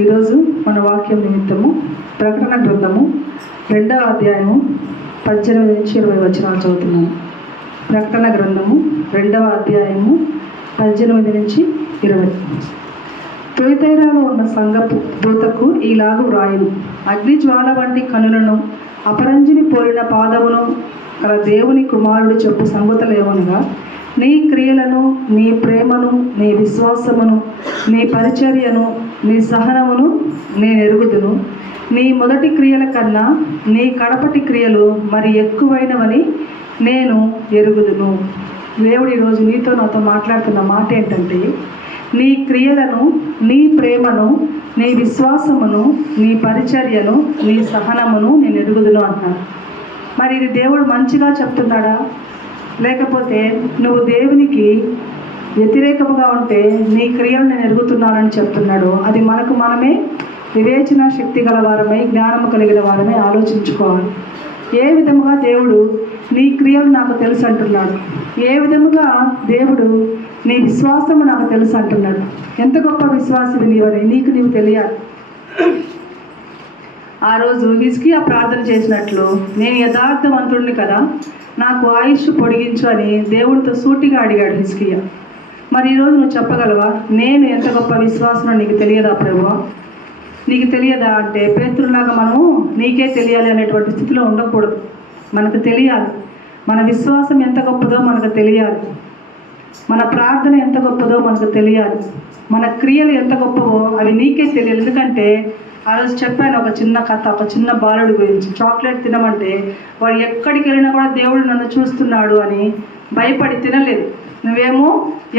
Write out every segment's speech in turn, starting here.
ఈరోజు మన వాక్యం నిమిత్తము ప్రకటన గ్రంథము 2వ అధ్యాయము 18 నుంచి 20 వచనాలు చదువుతున్నాను. ప్రకటన గ్రంథము 2వ అధ్యాయము 18 నుంచి 20. తుయతైరాలో ఉన్న సంఘపు దూతకు ఈలాగు వ్రాయును: అగ్ని జ్వాల వంటి కనులను అపరంజిని పోలిన పాదమును గల దేవుని కుమారుడు చెప్పు సంగతులేమనగా, నీ క్రియలను, నీ ప్రేమను, నీ విశ్వాసమును, నీ పరిచర్యను, నీ సహనమును నేను ఎరుగుదును. నీ మొదటి క్రియల కన్నా నీ కడపటి క్రియలు మరి ఎక్కువైనవని నేను ఎరుగుదును. దేవుడు ఈరోజు నీతో నాతో మాట్లాడుతున్న మాట ఏంటంటే, నీ క్రియలను, నీ ప్రేమను, నీ విశ్వాసమును, నీ పరిచర్యను, నీ సహనమును నేను ఎరుగుదును అంటున్నాను. మరి ఇది దేవుడు మంచిగా చెప్తున్నాడా, లేకపోతే నువ్వు దేవునికి వ్యతిరేకముగా ఉంటే నీ క్రియలు నేను ఎరుగుతున్నానని చెప్తున్నాడు? అది మనకు మనమే వివేచన శక్తి గల వారమై, జ్ఞానము కలిగిన వారమై ఆలోచించుకోవాలి. ఏ విధముగా దేవుడు నీ క్రియలు నాకు తెలుసు అంటున్నాడు? ఏ విధముగా దేవుడు నీ విశ్వాసము నాకు తెలుసు అంటున్నాడు? ఎంత గొప్ప విశ్వాసవి నీవని నీకు తెలియాలి. ఆ రోజు హిజ్కియా ప్రార్థన చేసినట్లు, నేను యథార్థవంతుడిని కదా, నాకు ఆయుష్ పొడిగించు అని దేవుడితో సూటిగా అడిగాడు హిజ్కియా. మరి ఈరోజు నువ్వు చెప్పగలవా, నేను ఎంత గొప్ప విశ్వాసనో నీకు తెలియదా ప్రభువా? నీకు తెలియదా అంటే, పేతురులాగా మనము నీకే తెలియాలి అనేటువంటి స్థితిలో ఉండకూడదు. మనకు తెలియాలి, మన విశ్వాసం ఎంత గొప్పదో మనకు తెలియాలి, మన ప్రార్థన ఎంత గొప్పదో మనకు తెలియాలి, మన క్రియలు ఎంత గొప్పవో అవి నీకే తెలియాలి. ఎందుకంటే ఆ రోజు చెప్పాను ఒక చిన్న కథ, ఒక చిన్న బాలుడి గురించి. చాక్లెట్ తినమంటే వాడు ఎక్కడికి వెళ్ళినా కూడా దేవుడు నన్ను చూస్తున్నాడు అని భయపడి తినలేదు. నువ్వేమో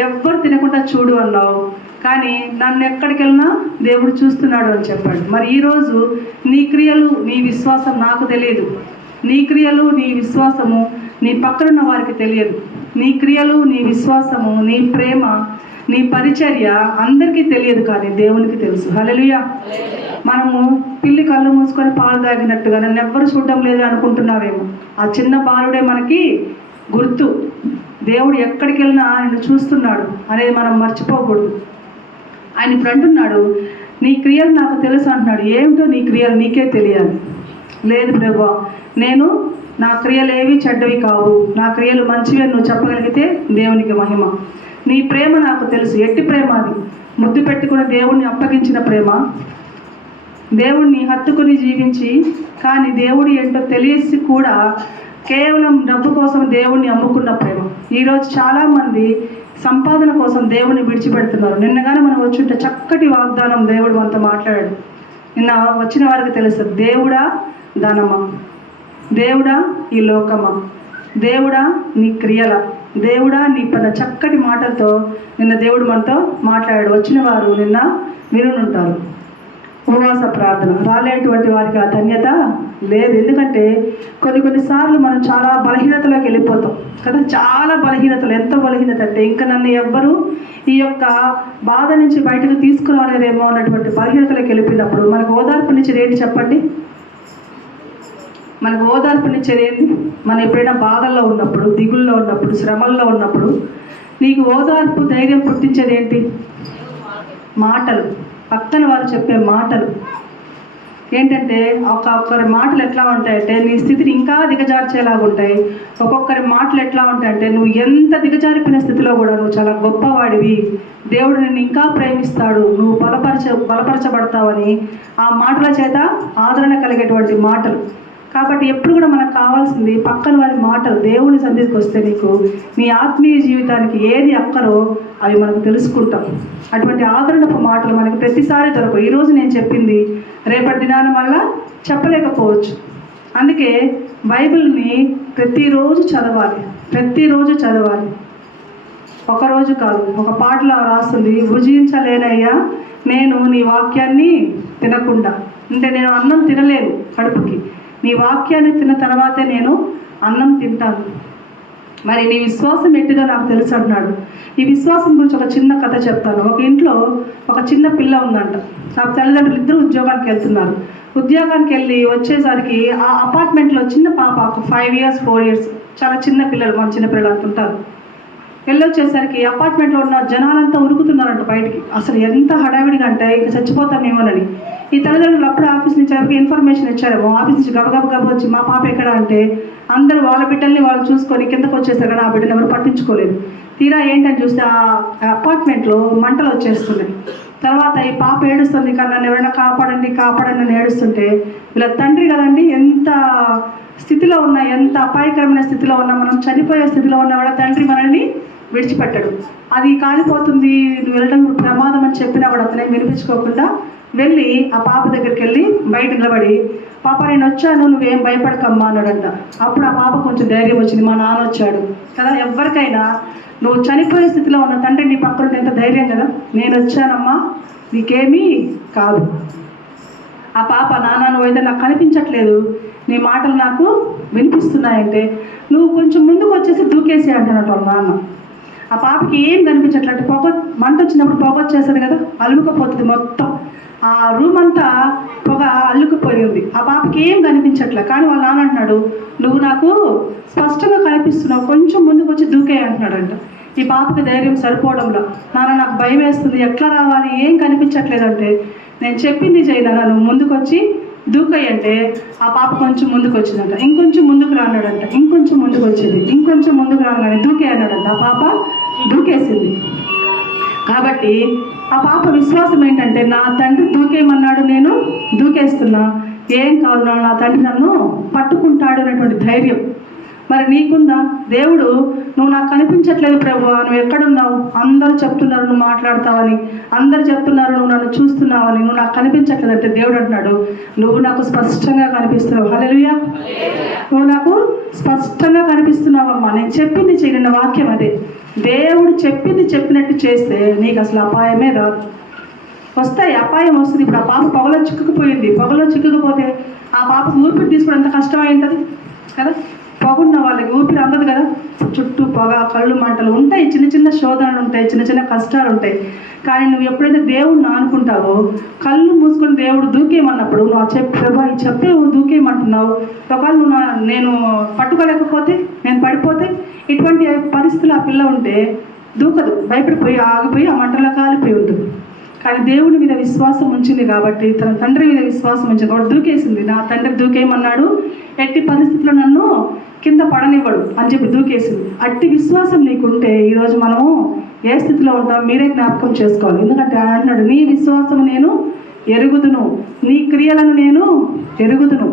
ఎవ్వరు తినకుండా చూడు అన్నావు, కానీ నన్ను ఎక్కడికి వెళ్ళినా దేవుడు చూస్తున్నాడు అని చెప్పాడు. మరి ఈరోజు నీ క్రియలు, నీ విశ్వాసం నాకు తెలియదు. నీ క్రియలు, నీ విశ్వాసము నీ పక్కనున్న వారికి తెలియదు. నీ క్రియలు, నీ విశ్వాసము, నీ ప్రేమ, నీ పరిచర్య అందరికీ తెలియదు, కానీ దేవునికి తెలుసు. హల్లెలూయా. మనము పిల్లి కళ్ళు మూసుకొని పాలు తాగినట్టుగా నన్ను ఎవ్వరు చూడడం లేదు అనుకుంటున్నావేమో. ఆ చిన్న బాలుడే మనకి గుర్తు. దేవుడు ఎక్కడికి వెళ్ళినా ఆయన చూస్తున్నాడు అనేది మనం మర్చిపోకూడదు. ఆయన ఇప్పుడు అంటున్నాడు, నీ క్రియలు నాకు తెలుసు అంటున్నాడు. ఏమిటో నీ క్రియలు నీకే తెలియాలి. లేదు ప్రభువా, నేను నా క్రియలు ఏవి చెడ్డవి కావు, నా క్రియలు మంచివి నువ్వు చెప్పగలిగితే దేవునికి మహిమ. నీ ప్రేమ నాకు తెలుసు. ఎట్టి ప్రేమ అది? ముద్దు పెట్టుకుని దేవుణ్ణి అప్పగించిన ప్రేమ, దేవుణ్ణి హత్తుకుని జీవించి, కానీ దేవుడు ఏంటో తెలిసి కూడా కేవలం డబ్బు కోసం దేవుణ్ణి అమ్ముకున్న ప్రేమ. ఈరోజు చాలామంది సంపాదన కోసం దేవుణ్ణి విడిచిపెడుతున్నారు. నిన్నగానే మనం వచ్చుంటే చక్కటి వాగ్దానం దేవుడు మనతో మాట్లాడాడు. నిన్న వచ్చిన వారికి తెలుసు, దేవుడా ధనమా, దేవుడా ఈ లోకమా, దేవుడా నీ క్రియల, దేవుడా నీ పద, చక్కటి మాటలతో నిన్న దేవుడు మనతో మాట్లాడాడు. వచ్చిన వారు నిన్న వినుంటారు. ఉపవాస ప్రార్థన రాలేటువంటి వారికి ఆ ధన్యత లేదు. ఎందుకంటే కొన్నిసార్లు మనం చాలా బలహీనతలోకి వెళ్ళిపోతాం కదా. చాలా బలహీనతలు. ఎంత బలహీనత అంటే, ఇంకా నన్ను ఎవ్వరూ ఈ యొక్క బాధ నుంచి బయటకు తీసుకురాలేరేమో అన్నటువంటి బలహీనతలోకి వెళ్ళిపోయినప్పుడు మనకు ఓదార్పునిచ్చేది ఏంటి చెప్పండి? మనకు ఓదార్పునిచ్చేది ఏంటి? మనం ఎప్పుడైనా బాధల్లో ఉన్నప్పుడు, దిగుల్లో ఉన్నప్పుడు, శ్రమల్లో ఉన్నప్పుడు నీకు ఓదార్పు, ధైర్యం పుట్టించేది ఏంటి? మాటలు. పక్కన వారు చెప్పే మాటలు ఏంటంటే, ఒక్కొక్కరి మాటలు ఎట్లా ఉంటాయంటే నీ స్థితిని ఇంకా దిగజార్చేలాగా ఉంటాయి. ఒక్కొక్కరి మాటలు ఎట్లా ఉంటాయంటే, నువ్వు ఎంత దిగజారిపోయిన స్థితిలో కూడా నువ్వు చాలా గొప్పవాడివి, దేవుడు నిన్ను ఇంకా ప్రేమిస్తాడు, నువ్వు బలపరచబడతావని ఆ మాటల చేత ఆదరణ కలిగేటువంటి మాటలు. కాబట్టి ఎప్పుడు కూడా మనకు కావాల్సింది పక్కన వారి మాటలు. దేవుని సన్నిధికి వస్తే నీకు నీ ఆత్మీయ జీవితానికి ఏది అక్కరో అవి మనకు తెలుసుకుంటాం. అటువంటి ఆదరణపు మాటలు మనకి ప్రతిసారి దొరకవు. ఈరోజు నేను చెప్పింది రేపటి దినాన వల్ల చెప్పలేకపోవచ్చు. అందుకే బైబిల్ని ప్రతిరోజు చదవాలి. ఒకరోజు కాదు. ఒక పాటలో రాస్తుంది, భుజించలేనయ్యా నేను నీ వాక్యాన్ని తినకుండా. అంటే నేను అన్నం తినలేను కడుపుకి, నీ వాక్యాన్ని తిన్న తర్వాతే నేను అన్నం తింటాను. మరి నీ విశ్వాసం ఎట్టిదో నాకు తెలుసు అంటున్నాడు. ఈ విశ్వాసం గురించి ఒక చిన్న కథ చెప్తాను. ఒక ఇంట్లో ఒక చిన్న పిల్ల ఉందంట. ఆ తల్లిదండ్రులు ఇద్దరు ఉద్యోగానికి వెళ్తున్నారు. ఉద్యోగానికి వెళ్ళి వచ్చేసరికి ఆ అపార్ట్మెంట్లో చిన్న పాప, ఒక 5 years 4 years, చాలా చిన్న పిల్లలు, మన చిన్న పిల్లలు అంటుంటారు. వెళ్ళొచ్చేసరికి అపార్ట్మెంట్లో ఉన్న జనాలంతా ఉరుకుతున్నారంట బయటికి. అసలు ఎంత హడావిడిగా అంటే ఇంకా చచ్చిపోతామేమోనని. ఈ తల్లిదండ్రులు అప్పుడు ఆఫీస్ నుంచి ఎవరికి ఇన్ఫర్మేషన్ ఇచ్చారేమో. ఆఫీస్ నుంచి గబగబ వచ్చి మా పాప ఎక్కడ అంటే అందరూ వాళ్ళ బిడ్డల్ని వాళ్ళు చూసుకొని కిందకు వచ్చేసారు, కానీ ఆ బిడ్డను ఎవరు పట్టించుకోలేదు. తీరా ఏంటని చూస్తే ఆ అపార్ట్మెంట్లో మంటలు వచ్చేస్తున్నాయి. తర్వాత ఈ పాప ఏడుస్తుంది, కానీ నన్ను ఎవరైనా కాపాడండి కాపాడండి అని ఏడుస్తుంటే, వీళ్ళ తండ్రి కదండి ఎంత స్థితిలో ఉన్నా, ఎంత అపాయకరమైన స్థితిలో ఉన్నా, మనం చనిపోయే స్థితిలో ఉన్నా కూడా తండ్రి మనల్ని విడిచిపెట్టడు. అది కాలిపోతుంది, నువ్వు వెళ్ళడం ప్రమాదం అని చెప్పినా కూడా అతనే వినిపించుకోకుండా వెళ్ళి ఆ పాప దగ్గరికి వెళ్ళి బయట నిలబడి, పాప నేను వచ్చాను, నువ్వేం భయపడకమ్మా అన్నాడంట. అప్పుడు ఆ పాప కొంచెం ధైర్యం వచ్చింది, మా నాన్న వచ్చాడు కదా. ఎవరికైనా నువ్వు చనిపోయే స్థితిలో ఉన్న తండ్రి నీ పక్కన ఎంత ధైర్యం కదా, నేను వచ్చానమ్మా నీకేమీ కాదు. ఆ పాప, నాన్న నువ్వైతే నాకు కనిపించట్లేదు, నీ మాటలు నాకు వినిపిస్తున్నాయంటే నువ్వు కొంచెం ముందుకు వచ్చేసి దూకేసి అంటున్నట్టు వాళ్ళ నాన్న. ఆ పాపకి ఏం కనిపించట్లేదు. మంట వచ్చినప్పుడు పొగ వచ్చేస్తుంది కదా, అల్లుకపోతుంది మొత్తం. ఆ రూమ్ అంతా పొగ అల్లుకుపోయింది. ఆ పాపకి ఏం కనిపించట్లే. కానీ వాళ్ళ నాన్న అంటున్నాడు, నువ్వు నాకు స్పష్టంగా కనిపిస్తున్నావు, కొంచెం ముందుకు వచ్చి దూకే అంటున్నాడంట. ఈ పాపకి ధైర్యం సరిపోవడంలో, నాన్న నాకు భయం వేస్తుంది, ఎట్లా రావాలి, ఏం కనిపించట్లేదంటే, నేను చెప్పింది చేయనా, నువ్వు ముందుకు వచ్చి దూకయ్యి అంటే ఆ పాప కొంచెం ముందుకు వచ్చిందంట. ఇంకొంచెం ముందుకు రాన్నాడంట, ఇంకొంచెం ముందుకు వచ్చింది, ఇంకొంచెం ముందుకు రాగానే దూకే అన్నాడంట. ఆ పాప దూకేసింది. కాబట్టి ఆ పాప విశ్వాసం ఏంటంటే, నా తండ్రి దూకేయమన్నాడు, నేను దూకేస్తున్నా, ఏం కాదు, నా తండ్రి నన్ను పట్టుకుంటాడు అనేటువంటి ధైర్యం. మరి నీకుందా? దేవుడు, నువ్వు నాకు కనిపించట్లేదు ప్రభువా, నువ్వు ఎక్కడున్నావు, అందరూ చెప్తున్నారు నువ్వు మాట్లాడతావని, అందరు చెప్తున్నారు నువ్వు నన్ను చూస్తున్నావని, నువ్వు నాకు కనిపించట్లేదు అంటే దేవుడు అంటున్నాడు, నువ్వు నాకు స్పష్టంగా కనిపిస్తున్నావు. హల్లెలూయా. నువ్వు నాకు స్పష్టంగా కనిపిస్తున్నావమ్మా, నేను చెప్పింది చేయన వాక్యం అదే. దేవుడు చెప్పింది చెప్పినట్టు చేస్తే నీకు అసలు అపాయమే రాదు. వస్తాయి, అపాయం వస్తుంది. ఇప్పుడు ఆ పాప పొగలో చిక్కుకుపోయింది. పొగలో చిక్కుకుపోతే ఆ పాపకు ఊపిరి తీసుకోవడం ఎంత కష్టమై ఉంటుంది కదా. పొగున్న వాళ్ళకి ఊపిరి అందదు కదా, చుట్టూ పొగ, కళ్ళు మంటలు ఉంటాయి, చిన్న చిన్న శోధనలు ఉంటాయి, చిన్న చిన్న కష్టాలు ఉంటాయి. కానీ నువ్వు ఎప్పుడైతే దేవుడిని ఆనుకుంటావో, కళ్ళు మూసుకొని దేవుడు దూకేయమన్నప్పుడు నువ్వు ప్రభా ఈ చెప్పే దూకేయమంటున్నావు, ఒకవేళ నువ్వు నేను పట్టుకోలేకపోతే, నేను పడిపోతే, ఇటువంటి పరిస్థితులు ఆ పిల్ల ఉంటే దూకదు, భయపడిపోయి ఆగిపోయి ఆ మంటలో కాలిపోయి ఉంటుంది. కానీ దేవుడి మీద విశ్వాసం ఉంచింది కాబట్టి, తన తండ్రి మీద విశ్వాసం ఉంచింది కాబట్టి దూకేసింది. నా తండ్రి దూకేయమన్నాడు, ఎట్టి పరిస్థితుల్లో నన్ను కింద పడనివ్వడు అని చెప్పి దూకేసింది. అట్టి విశ్వాసం నీకుంటే ఈరోజు మనము ఏ స్థితిలో ఉంటాం మీరే జ్ఞాపకం చేసుకోవాలి. ఎందుకంటే ఆయన అంటున్నాడు, నీ విశ్వాసం నేను ఎరుగుదును, నీ క్రియలను నేను ఎరుగుదును,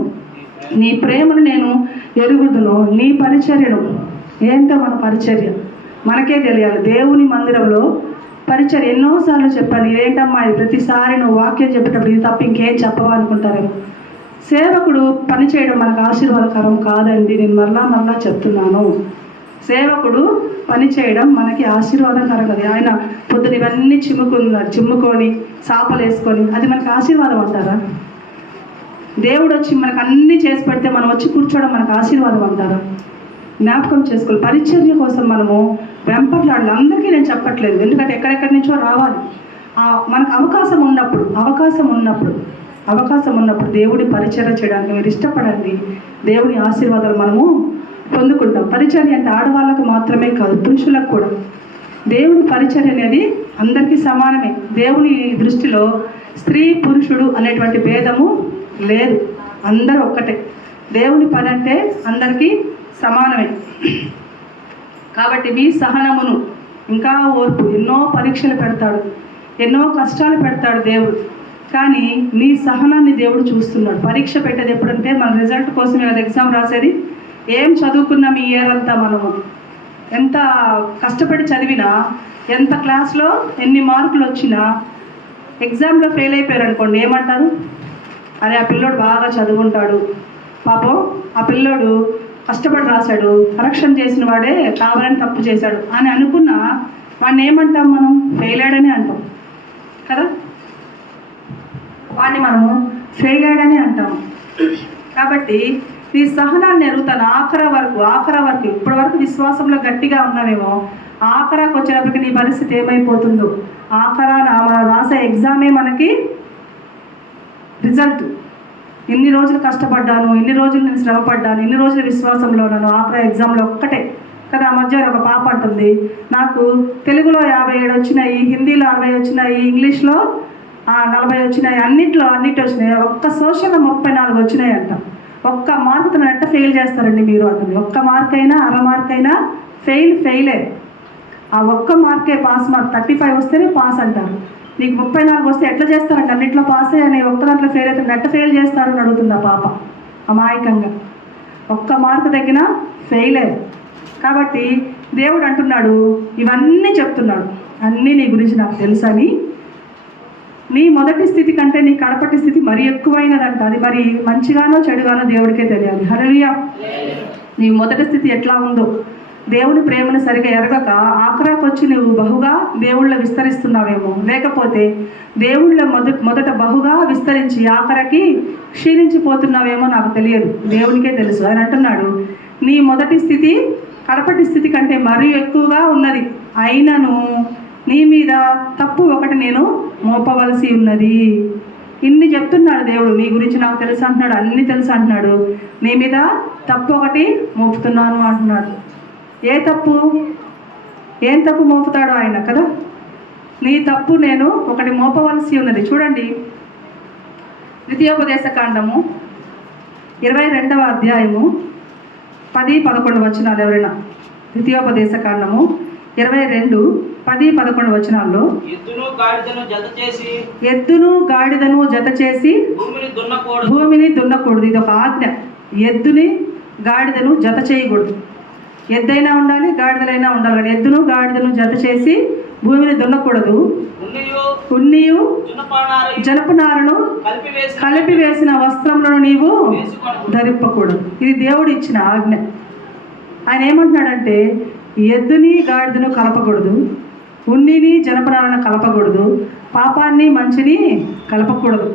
నీ ప్రేమను నేను ఎరుగుదును, నీ పరిచర్యను. ఏంటో మన పరిచర్య మనకే తెలియాలి. దేవుని మందిరంలో పరిచర్య ఎన్నోసార్లు చెప్పాను. ఏంటమ్మా ఇది ప్రతిసారి నువ్వు వాక్యం చెప్పేటప్పుడు ఇది తప్ప ఇంకేం చెప్పవా అనుకుంటారేమో. సేవకుడు పని చేయడం మనకు ఆశీర్వాదకరం కాదండి, నేను మరలా చెప్తున్నాను. సేవకుడు పని చేయడం మనకి ఆశీర్వాదకరం కదా. ఆయన పొద్దున ఇవన్నీ చిమ్ముకొని సాపలు వేసుకొని అది మనకి ఆశీర్వాదం అంటారా? దేవుడు వచ్చి మనకు అన్నీ చేసి పెడితే మనం వచ్చి కూర్చోవడం మనకు ఆశీర్వాదం అంటారా? జ్ఞాపకం చేసుకోవాలి. పరిచర్య కోసం మనము వెంపర్లాడాలి. అందరికీ నేను చెప్పట్లేదు, ఎందుకంటే ఎక్కడెక్కడి నుంచో రావాలి. మనకు అవకాశం ఉన్నప్పుడు దేవుడి పరిచర్య చేయడానికి మీరు ఇష్టపడండి. దేవుని ఆశీర్వాదాలు మనము పొందుకుంటాం. పరిచర్య అంటే ఆడవాళ్ళకు మాత్రమే కాదు, పురుషులకు కూడా. దేవుని పరిచర్య అనేది అందరికీ సమానమే. దేవుని దృష్టిలో స్త్రీ పురుషుడు అనేటువంటి భేదము లేదు, అందరూ ఒక్కటే. దేవుని పని అంటే అందరికీ సమానమే. కాబట్టి మీ సహనమును, ఇంకా ఓర్పు, ఎన్నో పరీక్షలు పెడతాడు, ఎన్నో కష్టాలు పెడతాడు దేవుడు. కానీ నీ సహనాన్ని దేవుడు చూస్తున్నాడు. పరీక్ష పెట్టేది ఎప్పుడంటే మన రిజల్ట్ కోసమే కదా ఎగ్జామ్ రాసేది. ఏం చదువుకున్నాం ఈ ఇయర్ అంతా, మనము ఎంత కష్టపడి చదివినా, ఎంత క్లాస్లో ఎన్ని మార్కులు వచ్చినా ఎగ్జామ్లో ఫెయిల్ అయిపోయారు అనుకోండి, ఏమంటారు? అరే ఆ పిల్లోడు బాగా చదువుకుంటాడు, పాపం ఆ పిల్లోడు కష్టపడి రాశాడు, కరెక్షన్ చేసిన వాడే కావాలని తప్పు చేశాడు అని అనుకున్న వాడిని ఏమంటాం మనం? ఫెయిల్ అయ్యాడని అంటాం కదా. వాడిని మనము ఫెయిల్ అయ్యాడని అంటాము. కాబట్టి నీ సహనాన్ని ఎరుగుతాను ఆఖర వరకు ఇప్పటి వరకు విశ్వాసంలో గట్టిగా ఉన్నావేమో, ఆఖరాకు వచ్చినప్పటికీ నీ పరిస్థితి ఏమైపోతుందో. ఆఖరాన మనం రాసే ఎగ్జామే మనకి రిజల్ట్. ఇన్ని రోజులు కష్టపడ్డాను, ఇన్ని రోజులు నేను శ్రమపడ్డాను, ఇన్ని రోజులు విశ్వాసంలో ఉన్నాను, ఆఖరి ఎగ్జామ్లో ఒక్కటే కదా. ఆ మధ్య ఒక పాప అంటుంది, నాకు తెలుగులో 57 వచ్చినాయి, హిందీలో 60 వచ్చినాయి, ఇంగ్లీష్లో 40 వచ్చినాయి, అన్నిటి వచ్చినాయి, ఒక్క సోషల్లో 34 వచ్చినాయి అంట. ఒక్క మార్కుతో ఎట్ట ఫెయిల్ చేస్తారండి మీరు అంటుంది. ఒక్క మార్క్ అయినా అర మార్క్ అయినా ఫెయిలే. ఆ ఒక్క మార్కే పాస్ మార్క్ 35 వస్తేనే పాస్ అంటారు. నీకు 34 వస్తే ఎట్లా చేస్తారండి? అన్నింటిలో పాస్ అయ్యి ఒక్క దాంట్లో ఫెయిల్ అవుతుంది, ఎట్లా ఫెయిల్ చేస్తారు అని అడుగుతుంది ఆ పాప అమాయకంగా. ఒక్క మార్కు తగ్గినా ఫెయిలే. కాబట్టి దేవుడు అంటున్నాడు, ఇవన్నీ చెప్తున్నాడు, అన్నీ నీ గురించి నాకు తెలుసని. నీ మొదటి స్థితి కంటే నీ కడపటి స్థితి మరీ ఎక్కువైనదంట. అది మరి మంచిగానో చెడుగానో దేవుడికే తెలియాలి. హల్లెలూయా. నీ మొదటి స్థితి ఎట్లా ఉందో, దేవుని ప్రేమను సరిగా ఎరగక ఆఖరాకు వచ్చి నువ్వు బహుగా దేవుళ్ళ విస్తరిస్తున్నావేమో, లేకపోతే దేవుళ్ళ మొదట బహుగా విస్తరించి ఆఖరికి క్షీణించిపోతున్నావేమో నాకు తెలియదు, దేవునికే తెలుసు. ఆయన అంటున్నాడు, నీ మొదటి స్థితి కడపటి స్థితి కంటే మరీ ఎక్కువగా ఉన్నది, అయినను నీ మీద తప్పు ఒకటి నేను మోపవలసి ఉన్నది. ఇన్ని చెప్తున్నాడు దేవుడు, నీ గురించి నాకు తెలుసు అంటున్నాడు, అన్నీ తెలుసు అంటున్నాడు. నీ మీద తప్పు ఒకటి మోపుతున్నాను అంటున్నాడు. ఏం తప్పు మోపుతాడో ఆయన కదా. నీ తప్పు నేను ఒకటి మోపవలసి ఉన్నది. చూడండి, ద్వితీయోపదేశ కాండము 22వ అధ్యాయము 10-11 వచనాలు. ఎవరైనా ద్వితీయోపదేశ కాండము 22, 10-11 వచనాల్లో, ఎద్దును గాడిదను జత చేసి భూమిని దున్నకూడదు. ఇది ఒక ఆజ్ఞ. ఎద్దుని గాడిదను జత చేయకూడదు. ఎద్దైనా ఉండాలి, గాడిదలైనా ఉండాలి, కానీ ఎద్దును గాడిదను జత చేసి భూమిని దున్నకూడదు. ఉన్నియు జనపనారను కలిపి వేసిన వస్త్రములను నీవు ధరింపకూడదు. ఇది దేవుడు ఇచ్చిన ఆజ్ఞ. ఆయన ఏమంటున్నాడంటే, ఎద్దుని గాడిదను కలపకూడదు, ఉన్నిని జనపనారను కలపకూడదు, పాపాన్ని మంచిని కలపకూడదు.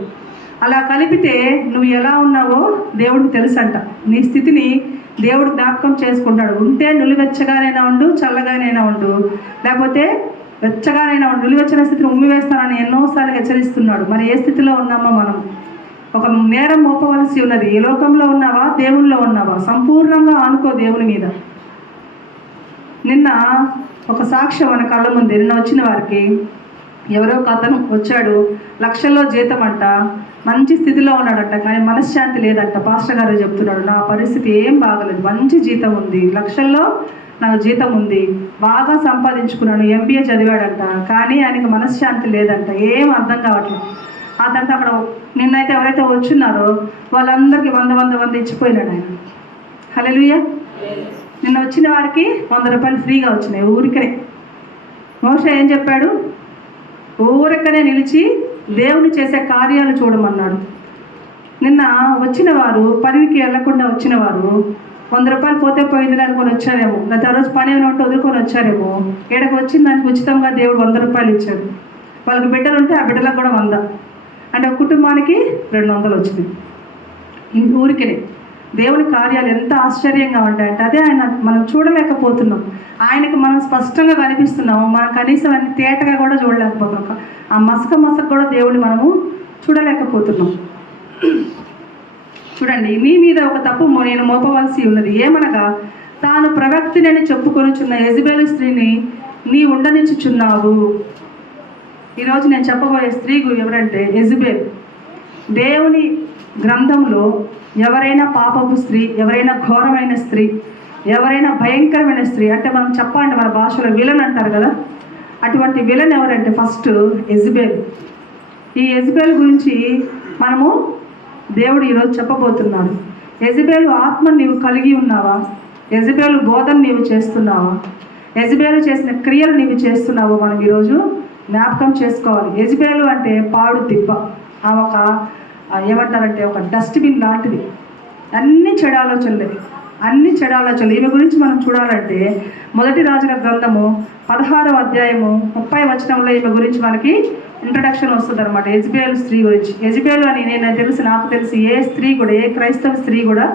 అలా కలిపితే నువ్వు ఎలా ఉన్నావో దేవుడికి తెలుసంట. నీ స్థితిని దేవుడు జ్ఞాపకం చేసుకుంటాడు. ఉంటే నులివెచ్చగానైనా ఉండు, చల్లగానైనా ఉండు, లేకపోతే వెచ్చగానైనా ఉండు. నులివెచ్చని స్థితిని ఉమ్మివేస్తానని ఎన్నోసార్లు హెచ్చరిస్తున్నాడు. మరి ఏ స్థితిలో ఉన్నామో మనం? ఒక నేరం మోపవలసి ఉన్నది. ఏ లోకంలో ఉన్నావా, దేవుళ్ళలో ఉన్నావా? సంపూర్ణంగా ఆనుకో దేవుని మీద. నిన్న ఒక సాక్ష్యం మన కళ్ళ ముందు. నిన్న వచ్చిన వారికి ఎవరో ఒక అతను వచ్చాడు, లక్షల్లో జీతం అంట, మంచి స్థితిలో ఉన్నాడంట, కానీ మనశ్శాంతి లేదంట. పాస్టర్ గారు చెప్తున్నాడు, నా పరిస్థితి ఏం బాగలేదు, మంచి జీతం ఉంది, లక్షల్లో నాకు జీతం ఉంది, బాగా సంపాదించుకున్నాను, MBA చదివాడంట, కానీ ఆయనకి మనశ్శాంతి లేదంట, ఏం అర్థం కావట్లేదు. ఆ తర్వాత అక్కడ నిన్నైతే ఎవరైతే వచ్చున్నారో వాళ్ళందరికీ 100 ఇచ్చిపోయినాడు ఆయన. హల్లెలూయా. నిన్న వచ్చిన వారికి 100 రూపాయలు ఫ్రీగా వచ్చినాయి ఊరికనే. మోషే ఏం చెప్పాడు? ఊరికనే నిలిచి దేవుని చేసే కార్యాలు చూడమన్నాడు. నిన్న వచ్చిన వారు, పనికి వెళ్లకుండా వచ్చిన వారు 100 రూపాయలు పోతే పోయిందని అనుకొని వచ్చారేమో, లేదా ఆ రోజు పని ఏమైనా ఉంటే వదులుకొని వచ్చారేమో. ఏడకు వచ్చిన దానికి ఉచితంగా దేవుడు 100 రూపాయలు ఇచ్చాడు. వాళ్ళకి బిడ్డలు ఉంటే ఆ బిడ్డలకు కూడా 100, అంటే ఒక కుటుంబానికి 200 వచ్చింది. ఊరికనే దేవుని కార్యాలు ఎంత ఆశ్చర్యంగా ఉంటాయంటే అదే ఆయన మనం చూడలేకపోతున్నాం. ఆయనకి మనం స్పష్టంగా కనిపిస్తున్నాము, మనం కనీసం అన్ని తేటగా కూడా చూడలేకపోతున్నాం. ఆ మసక కూడా దేవుని మనము చూడలేకపోతున్నాం. చూడండి, నీ మీద ఒక తప్పు నేను మోపవలసి ఉన్నది. ఏమనగా, తాను ప్రవక్తిని చెప్పుకొనుచున్న యెజబెలు స్త్రీని నీ ఉండనిచ్చుచున్నావు. ఈరోజు నేను చెప్పబోయే స్త్రీ ఎవరంటే యెజబెల్. దేవుని గ్రంథంలో ఎవరైనా పాపపు స్త్రీ, ఎవరైనా ఘోరమైన స్త్రీ, ఎవరైనా భయంకరమైన స్త్రీ అంటే మనం చెప్పాలంటే మన భాషలో విలన్ అంటారు కదా, అటువంటి విలన్ ఎవరంటే ఫస్ట్ యెజబెల్. ఈ యెజబెల్ గురించి మనము దేవుడు ఈరోజు చెప్పబోతున్నాడు. యెజబెలు ఆత్మను నీవు కలిగి ఉన్నావా? యెజబెలు బోధన నీవు చేస్తున్నావా? యెజబెలు చేసిన క్రియలు నీవు చేస్తున్నావో మనం ఈరోజు జ్ఞాపకం చేసుకోవాలి. యెజబెలు అంటే పాడు దిబ్బ. ఆమె ఒక ఏమంటారంటే ఒక డస్ట్బిన్ లాంటిది. అన్ని చెడు ఆలోచనలు. ఈమె గురించి మనం చూడాలంటే మొదటి రాజుల గ్రంథము 16వ అధ్యాయము 30వ వచనంలో ఈమె గురించి మనకి ఇంట్రడక్షన్ వస్తుంది అనమాట. యెజబెలు స్త్రీ గురించి. యెజబెలు అని నాకు తెలిసి ఏ స్త్రీ కూడా, ఏ క్రైస్తవ స్త్రీ కూడా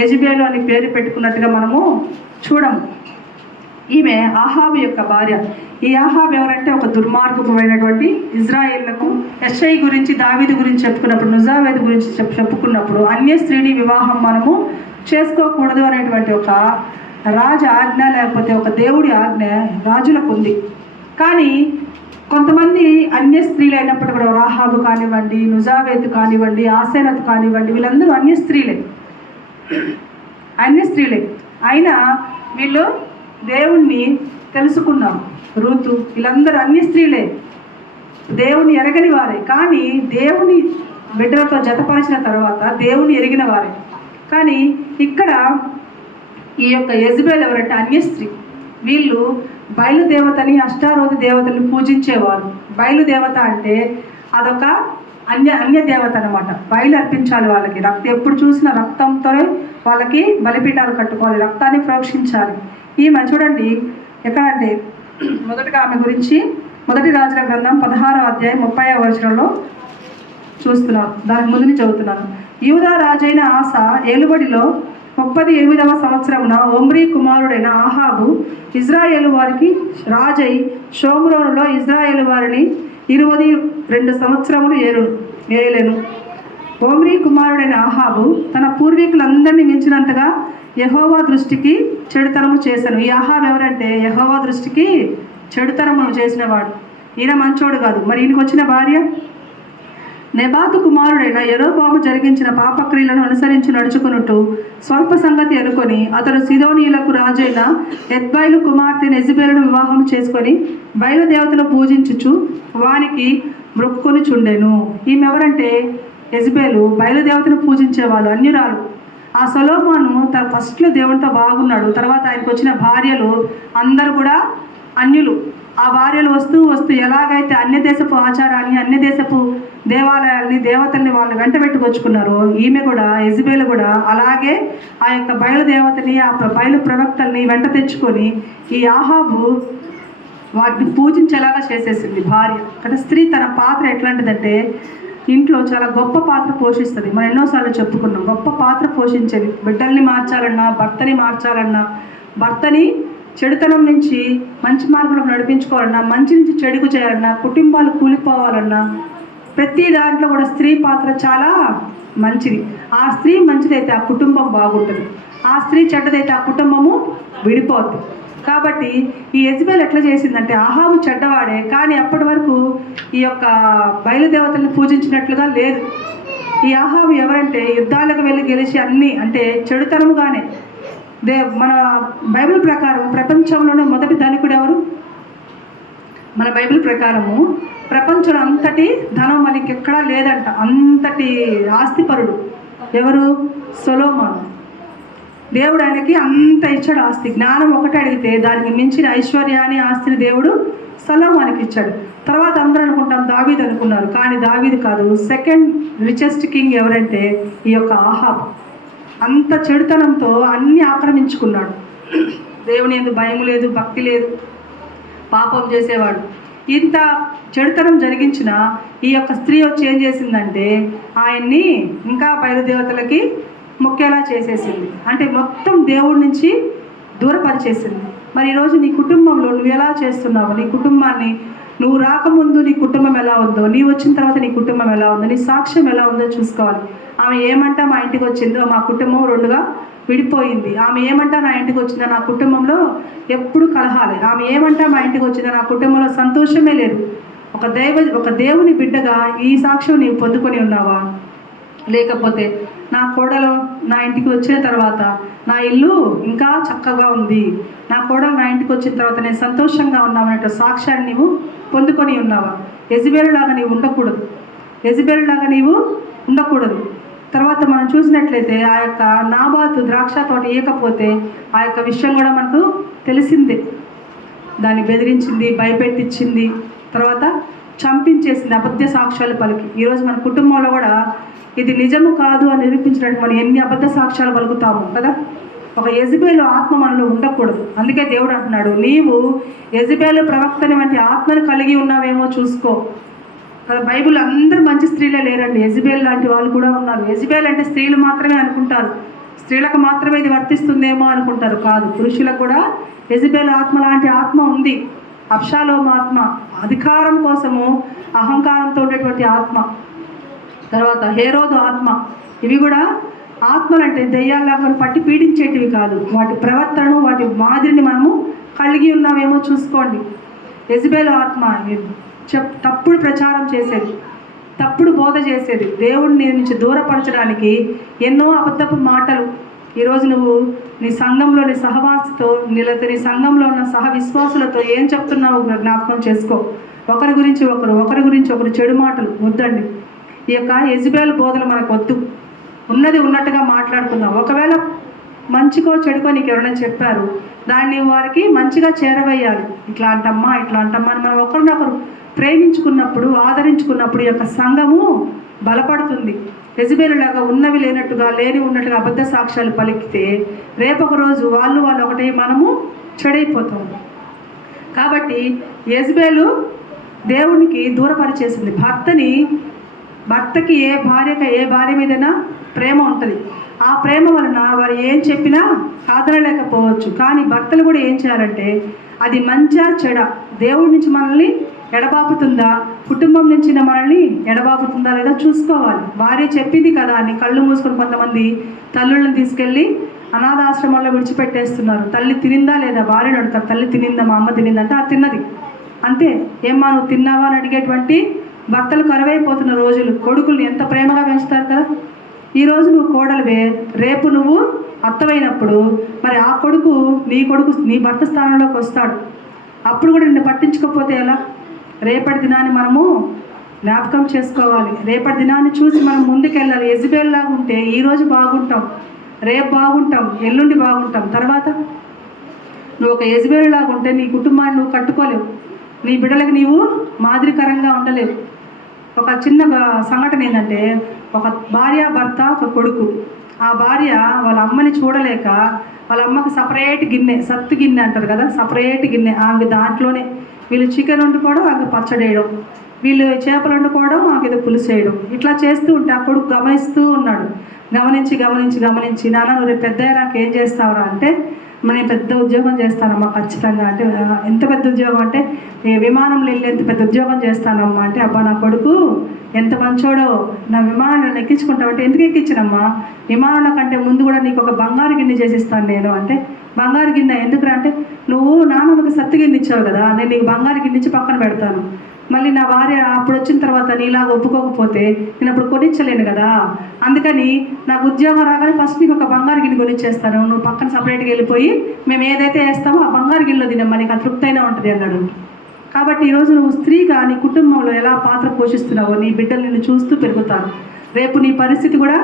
యెజబెలు అని పేరు పెట్టుకున్నట్టుగా మనము చూడము. ఈమె ఆహాబు యొక్క భార్య. ఈ ఆహాబు ఎవరంటే ఒక దుర్మార్గమైనటువంటి ఇజ్రాయేళ్లకు యెషై గురించి, దావీదు గురించి చెప్పుకున్నప్పుడు, నుజావేదు గురించి చెప్పుకున్నప్పుడు అన్య స్త్రీని వివాహం మనము చేసుకోకూడదు అనేటువంటి ఒక రాజు ఆజ్ఞ లేకపోతే ఒక దేవుడి ఆజ్ఞ రాజులకు ఉంది. కానీ కొంతమంది అన్య స్త్రీలు అయినప్పుడు కూడా రాహాబు కానివ్వండి, నుజావేతు కానివ్వండి, ఆసేనతు కానివ్వండి, వీళ్ళందరూ అన్య స్త్రీలే అయినా వీళ్ళు దేవుణ్ణి తెలుసుకున్నారు. రూతు వీళ్ళందరూ అన్య స్త్రీలే, దేవుని ఎరగని వారే, కానీ దేవుని బిడ్డలతో జతపరిచిన తర్వాత దేవుని ఎరిగిన వారే. కానీ ఇక్కడ ఈ యొక్క యెజబెల్ ఎవరంటే అన్య స్త్రీ. వీళ్ళు బయలుదేవతని, అష్టారోధి దేవతని పూజించేవారు. బయలుదేవత అంటే అదొక అన్య దేవత అనమాట. బయలు అర్పించాలి వాళ్ళకి. ఎప్పుడు చూసిన రక్తంతోనే వాళ్ళకి బలిపీఠాలు కట్టుకోవాలి, రక్తాన్ని ప్రోక్షించాలి. ఈమె చూడండి ఎక్కడంటే మొదటగా ఆమె గురించి మొదటి రాజుల గ్రంథం 16వ అధ్యాయం 30వ వచనంలో చూస్తున్నాను. దానికి ముందు నుంచి చదువుతున్నాను. యూదా రాజైన ఆస ఏలుబడిలో 38వ సంవత్సరమున ఒమ్రీ కుమారుడైన ఆహాబు ఇజ్రాయేలు వారికి రాజై షోమ్రోనులో ఇజ్రాయేలు వారిని 22 సంవత్సరములు ఏలెను. ఒమ్రీ కుమారుడైన ఆహాబు తన పూర్వీకులందరినీ మించినంతగా యెహోవా దృష్టికి చెడుతనము చేశాను. ఈ ఆహాబు ఎవరంటే యెహోవా దృష్టికి చెడుతనమును చేసినవాడు. ఈయన మంచోడు కాదు. మరి ఈయనకు వచ్చిన భార్య నెబాతు కుమారుడైన యెరోబాము జరిగించిన పాపక్రియలను అనుసరించి నడుచుకున్నట్టు స్వల్ప సంగతి అనుకొని అతడు సిదోనీయులకు రాజైన ఎత్బైలు కుమార్తె యెజబెలును వివాహం చేసుకొని బయలుదేవతను పూజించుచు వానికి మొక్కుని చుండెను. ఈమె ఎవరంటే యెజబెలు బయలుదేవతను పూజించేవాళ్ళు, అన్యురాలు. ఆ సొలొమోను తన ఫస్ట్లో దేవునితో బాగున్నాడు. తర్వాత ఆయనకు వచ్చిన భార్యలు అందరూ కూడా అన్యులు. ఆ భార్యలు వస్తూ ఎలాగైతే అన్యదేశపు ఆచారాన్ని, అన్యదేశపు దేవాలయాల్ని, దేవతల్ని వాళ్ళు వెంట పెట్టుకొచ్చుకున్నారో ఈమె కూడా, యెజబెలు కూడా అలాగే ఆ యొక్క బయలుదేవతని, ఆ బయలు ప్రవక్తల్ని వెంట తెచ్చుకొని ఈ ఆహాబు వాటిని పూజించేలాగా చేసేసింది భార్య. కానీ స్త్రీ తన పాత్ర ఎట్లాంటిదంటే ఇంట్లో చాలా గొప్ప పాత్ర పోషిస్తుంది. మనం ఎన్నోసార్లు చెప్పుకున్నాం. గొప్ప పాత్ర పోషించేది. బిడ్డల్ని మార్చాలన్నా, భర్తని మార్చాలన్నా, భర్తని చెడుతనం నుంచి మంచి మార్గంలోకి నడిపించుకోవాలన్నా, మంచి నుంచి చెడుకు చేయాలన్నా, కుటుంబాలు కూలిపోవాలన్నా ప్రతి దాంట్లో కూడా స్త్రీ పాత్ర చాలా మంచిది. ఆ స్త్రీ మంచిదైతే ఆ కుటుంబం బాగుంటుంది. ఆ స్త్రీ చెడ్డదైతే ఆ కుటుంబము విడిపోద్ది. కాబట్టి ఈ యెజబెల్ ఎట్లా చేసిందంటే ఆహాబు చెడ్డవాడే, కానీ అప్పటి వరకు ఈ యొక్క బయలుదేవతల్ని పూజించినట్లుగా లేదు. ఈ ఆహాబు ఎవరంటే యుద్ధాలకు వెళ్ళి గెలిచి అన్నీ అంటే చెడుతనముగానే. మన బైబిల్ ప్రకారం ప్రపంచంలోనే మొదటి ధనికుడు ఎవరు? మన బైబిల్ ప్రకారము ప్రపంచంలో అంతటి ధనం మనకి ఎక్కడా లేదంట. అంతటి ఆస్తిపరుడు ఎవరు? సొలొమోను. దేవుడు ఆయనకి అంత ఇచ్చాడు ఆస్తి. జ్ఞానం ఒకటే అడిగితే దానికి మించిన ఐశ్వర్యాన్ని, ఆస్తిని దేవుడు సొలొమోనుకి ఇచ్చాడు. తర్వాత అందరూ అనుకుంటాం దావీదు అనుకున్నారు, కానీ దావీదు కాదు. సెకండ్ రిచెస్ట్ కింగ్ ఎవరంటే ఈ యొక్క ఆహాబు. అంత చెడుతనంతో అన్నీ ఆక్రమించుకున్నాడు. దేవుని యందు భయం లేదు, భక్తి లేదు, పాపం చేసేవాడు. ఇంత చెడుతనం జరిగించిన ఈ యొక్క స్త్రీ వచ్చి ఏం చేసిందంటే ఆయన్ని ఇంకా బయలుదేవతలకి మొక్కేలా చేసేసింది. అంటే మొత్తం దేవుడి నుంచి దూరపరిచేసింది. మరి ఈరోజు నీ కుటుంబంలో నువ్వు ఎలా చేస్తున్నావు? నీ కుటుంబాన్ని నువ్వు రాకముందు నీ కుటుంబం ఎలా ఉందో, నీ వచ్చిన తర్వాత నీ కుటుంబం ఎలా ఉందో, నీ సాక్ష్యం ఎలా ఉందో చూసుకోవాలి. ఆమె ఏమంటా మా ఇంటికి వచ్చిందో మా కుటుంబం రెండుగా విడిపోయింది. ఆమె ఏమంటా నా ఇంటికి వచ్చిందో నా కుటుంబంలో ఎప్పుడు కలహాలి. ఆమె ఏమంటా మా ఇంటికి వచ్చిందో నా కుటుంబంలో సంతోషమే లేదు. ఒక దేవుని బిడ్డగా ఈ సాక్ష్యం నీవు పొందుకొని ఉన్నావా? లేకపోతే నా కోడలు నా ఇంటికి వచ్చిన తర్వాత నా ఇల్లు ఇంకా చక్కగా ఉంది, నా కోడలు నా ఇంటికి వచ్చిన తర్వాత నేను సంతోషంగా ఉన్నామనే సాక్ష్యాన్ని నీవు పొందుకొని ఉన్నావా? యెజబెలు లాగా నీవు ఉండకూడదు. తర్వాత మనం చూసినట్లయితే ఆ యొక్క నాబాతు ద్రాక్ష తోట ఇయ్యకపోతే ఆ యొక్క విషయం కూడా మనకు తెలిసిందే. దాన్ని బెదిరించింది, భయపెట్టించింది, తర్వాత చంపించేసింది అబద్ధ సాక్ష్యాలు పలికి. ఈరోజు మన కుటుంబంలో కూడా ఇది నిజము కాదు అని నిరూపించడానికి మనం ఎన్ని అబద్ధ సాక్ష్యాలు పలుకుతాము కదా. ఒక యెజబెలు ఆత్మ మనలో ఉండకూడదు. అందుకే దేవుడు అంటున్నాడు, నీవు యెజబెలు ప్రవక్తని వంటి ఆత్మను కలిగి ఉన్నావేమో చూసుకో. బైబిల్ అందరూ మంచి స్త్రీలే లేరండి, యెజబెల్ లాంటి వాళ్ళు కూడా ఉన్నారు. యెజబెల్ అంటే స్త్రీలు మాత్రమే అనుకుంటారు, స్త్రీలకు మాత్రమే ఇది వర్తిస్తుందేమో అనుకుంటారు. కాదు, పురుషులకు కూడా యెజబెల్ ఆత్మ లాంటి ఆత్మ ఉంది. అబ్షాలోము ఆత్మ, అధికారం కోసము అహంకారంతో ఉండేటువంటి ఆత్మ. తర్వాత హేరోదు ఆత్మ, ఇవి కూడా ఆత్మలు అంటే దెయ్యాల్లాగా పట్టి పీడించేటివి కాదు. వాటి ప్రవర్తనను, వాటి మాదిరిని మనము కలిగి ఉన్నామేమో చూసుకోండి. యెజబెలు ఆత్మ తప్పుడు ప్రచారం చేసేది, తప్పుడు బోధ చేసేది, దేవుడిని నుంచి దూరపరచడానికి ఎన్నో అబద్ధపు మాటలు. ఈరోజు నువ్వు నీ సంఘంలో నీ సహవాసితో, లేకపోతే నీ సంఘంలో ఉన్న సహ విశ్వాసులతో ఏం చెప్తున్నావు జ్ఞాపకం చేసుకో. ఒకరి గురించి ఒకరు చెడు మాటలు వద్దండి. ఈ యొక్క యెజబెలు బోధలు మనకు వద్దు. ఉన్నది ఉన్నట్టుగా మాట్లాడుకుందాం. ఒకవేళ మంచికో చెడుకో నీకు ఎవరైనా చెప్పారు, దాన్ని వారికి మంచిగా చేరవేయాలి. ఇట్లా అంటమ్మా అని మనం ఒకరినొకరు ప్రేమించుకున్నప్పుడు, ఆదరించుకున్నప్పుడు ఈ యొక్క సంఘము బలపడుతుంది. యెజబెలు లాగా ఉన్నవి లేనట్టుగా, లేని ఉన్నట్టుగా అబద్ధ సాక్ష్యాలు పలికితే రేపొక రోజు వాళ్ళు ఒకటి మనము చెడైపోతాం. కాబట్టి యెజబెలు దేవునికి దూరపరిచేసింది. భర్తకి ఏ భార్య మీదైనా ప్రేమ ఉంటుంది. ఆ ప్రేమ వలన వారు ఏం చెప్పినా కాదనలేకపోవచ్చు. కానీ భర్తలు కూడా ఏం చేయాలంటే, అది మంచా చెడ, దేవుడి నుంచి మనల్ని ఎడబాపుతుందా, కుటుంబం నుంచి మనల్ని ఎడబాపుతుందా లేదా చూసుకోవాలి. భార్య చెప్పింది కదా అని కళ్ళు మూసుకొని కొంతమంది తల్లులను తీసుకెళ్ళి అనాథాశ్రమాల్లో విడిచిపెట్టేస్తున్నారు. తల్లి తినిందా లేదా భార్యను అడుగుతారు, తల్లి తినిందా, మా అమ్మ తినిందంటే అది తిన్నది అంతే. ఏమ్మా నువ్వు తిన్నావా అని అడిగేటువంటి భర్తలు కరువైపోతున్న రోజులు. కొడుకుల్ని ఎంత ప్రేమగా పెంచుతారు కదా. ఈరోజు నువ్వు కోడలివే, రేపు నువ్వు అత్తమైనప్పుడు మరి ఆ కొడుకు నీ భర్త స్థానంలోకి వస్తాడు. అప్పుడు కూడా నిన్ను పట్టించుకోకపోతే ఎలా? రేపటి దినాన్ని మనము జ్ఞాపకం చేసుకోవాలి. రేపటి దినాన్ని చూసి మనం ముందుకెళ్ళాలి. యెజబెలు లాగా ఉంటే ఈరోజు బాగుంటాం, రేపు బాగుంటాం, ఎల్లుండి బాగుంటాం. తర్వాత నువ్వు ఒక యెజబెలు లాగా ఉంటే నీ కుటుంబాన్ని నువ్వు కట్టుకోలేవు, నీ బిడ్డలకు నీవు మాదిరికరంగా ఉండలేవు. ఒక చిన్న సంఘటన ఏంటంటే, ఒక భార్య భర్త ఒక కొడుకు. ఆ భార్య వాళ్ళ అమ్మని చూడలేక వాళ్ళ అమ్మకి సపరేట్ గిన్నె, సత్తు గిన్నె అంటారు కదా, సపరేట్ గిన్నె. ఆమె దాంట్లోనే వీళ్ళు చికెన్ వండుకోవడం, ఆమె పచ్చడి వేయడం, వీళ్ళు చేపలు వండుకోవడం, ఆమె ఏదో పులుసు వేయడం. ఇట్లా చేస్తూ ఉంటే ఆ కొడుకు గమనిస్తూ ఉన్నాడు. గమనించి నాన్న నువ్వు రేపు పెద్ద నాకేం చేస్తావురా అంటే, నేను పెద్ద ఉద్యోగం చేస్తానమ్మా ఖచ్చితంగా. అంటే ఎంత పెద్ద ఉద్యోగం అంటే, విమానంలో వెళ్ళి ఎంత పెద్ద ఉద్యోగం చేస్తానమ్మా అంటే, అబ్బా నా కొడుకు ఎంత మంచోడో, నా విమానాన్ని ఎక్కించుకుంటావంటే, ఎందుకు ఎక్కించినమ్మా, విమానంలో కంటే ముందు కూడా నీకు ఒక బంగారు గిన్నె చేసిస్తాను నేను అంటే, బంగారు గిన్నె ఎందుకురా అంటే, నువ్వు నాన్నమ్మకి సత్తు గిన్నె ఇచ్చావు కదా, నేను నీకు బంగారు గిన్నె ఇచ్చి పక్కన పెడతాను. మళ్ళీ నా భార్య అప్పుడు వచ్చిన తర్వాత నీలాగా ఒప్పుకోకపోతే నేను అప్పుడు కొనిచ్చలేను కదా, అందుకని నాకు ఉద్యోగం రాగానే ఫస్ట్ నీకు ఒక బంగారు గిన్నె కొనిచ్చేస్తాను, నువ్వు పక్కన సపరేట్గా వెళ్ళిపోయి మేము ఏదైతే వేస్తామో ఆ బంగారు గిన్నెలో తినమ్మా, నీకు ఆ తృప్తి అయినా ఉంటుంది అన్నాడు. కాబట్టి ఈరోజు నువ్వు స్త్రీగా నీ కుటుంబంలో ఎలా పాత్ర పోషిస్తున్నావో నీ బిడ్డలు నిన్ను చూస్తూ పెరుగుతారు. రేపు నీ పరిస్థితి కూడా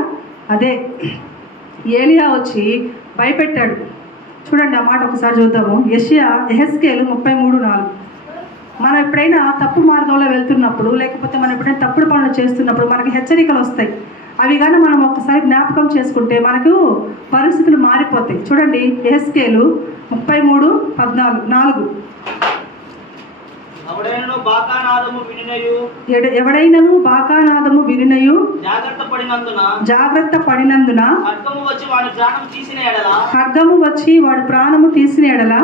అదే. ఏలియా వచ్చి భయపెట్టాడు. చూడండి ఆ మాట ఒకసారి చూద్దాము. యెహెజ్కేలు 33:4. మనం ఎప్పుడైనా తప్పు మార్గంలో వెళ్తున్నప్పుడు, లేకపోతే మనం ఎప్పుడైనా తప్పుడు పనులు చేస్తున్నప్పుడు మనకి హెచ్చరికలు వస్తాయి. అవి కానీ మనం ఒక్కసారి జ్ఞాపకం చేసుకుంటే మనకు పరిస్థితులు మారిపోతాయి. చూడండి యెహెజ్కేలు 33:4. ఎవడైనను బాకానాదము వినినయు జాగ్రత్త పడినందున ఖడ్గము వచ్చి వాడి ప్రాణము తీసిన ఎడల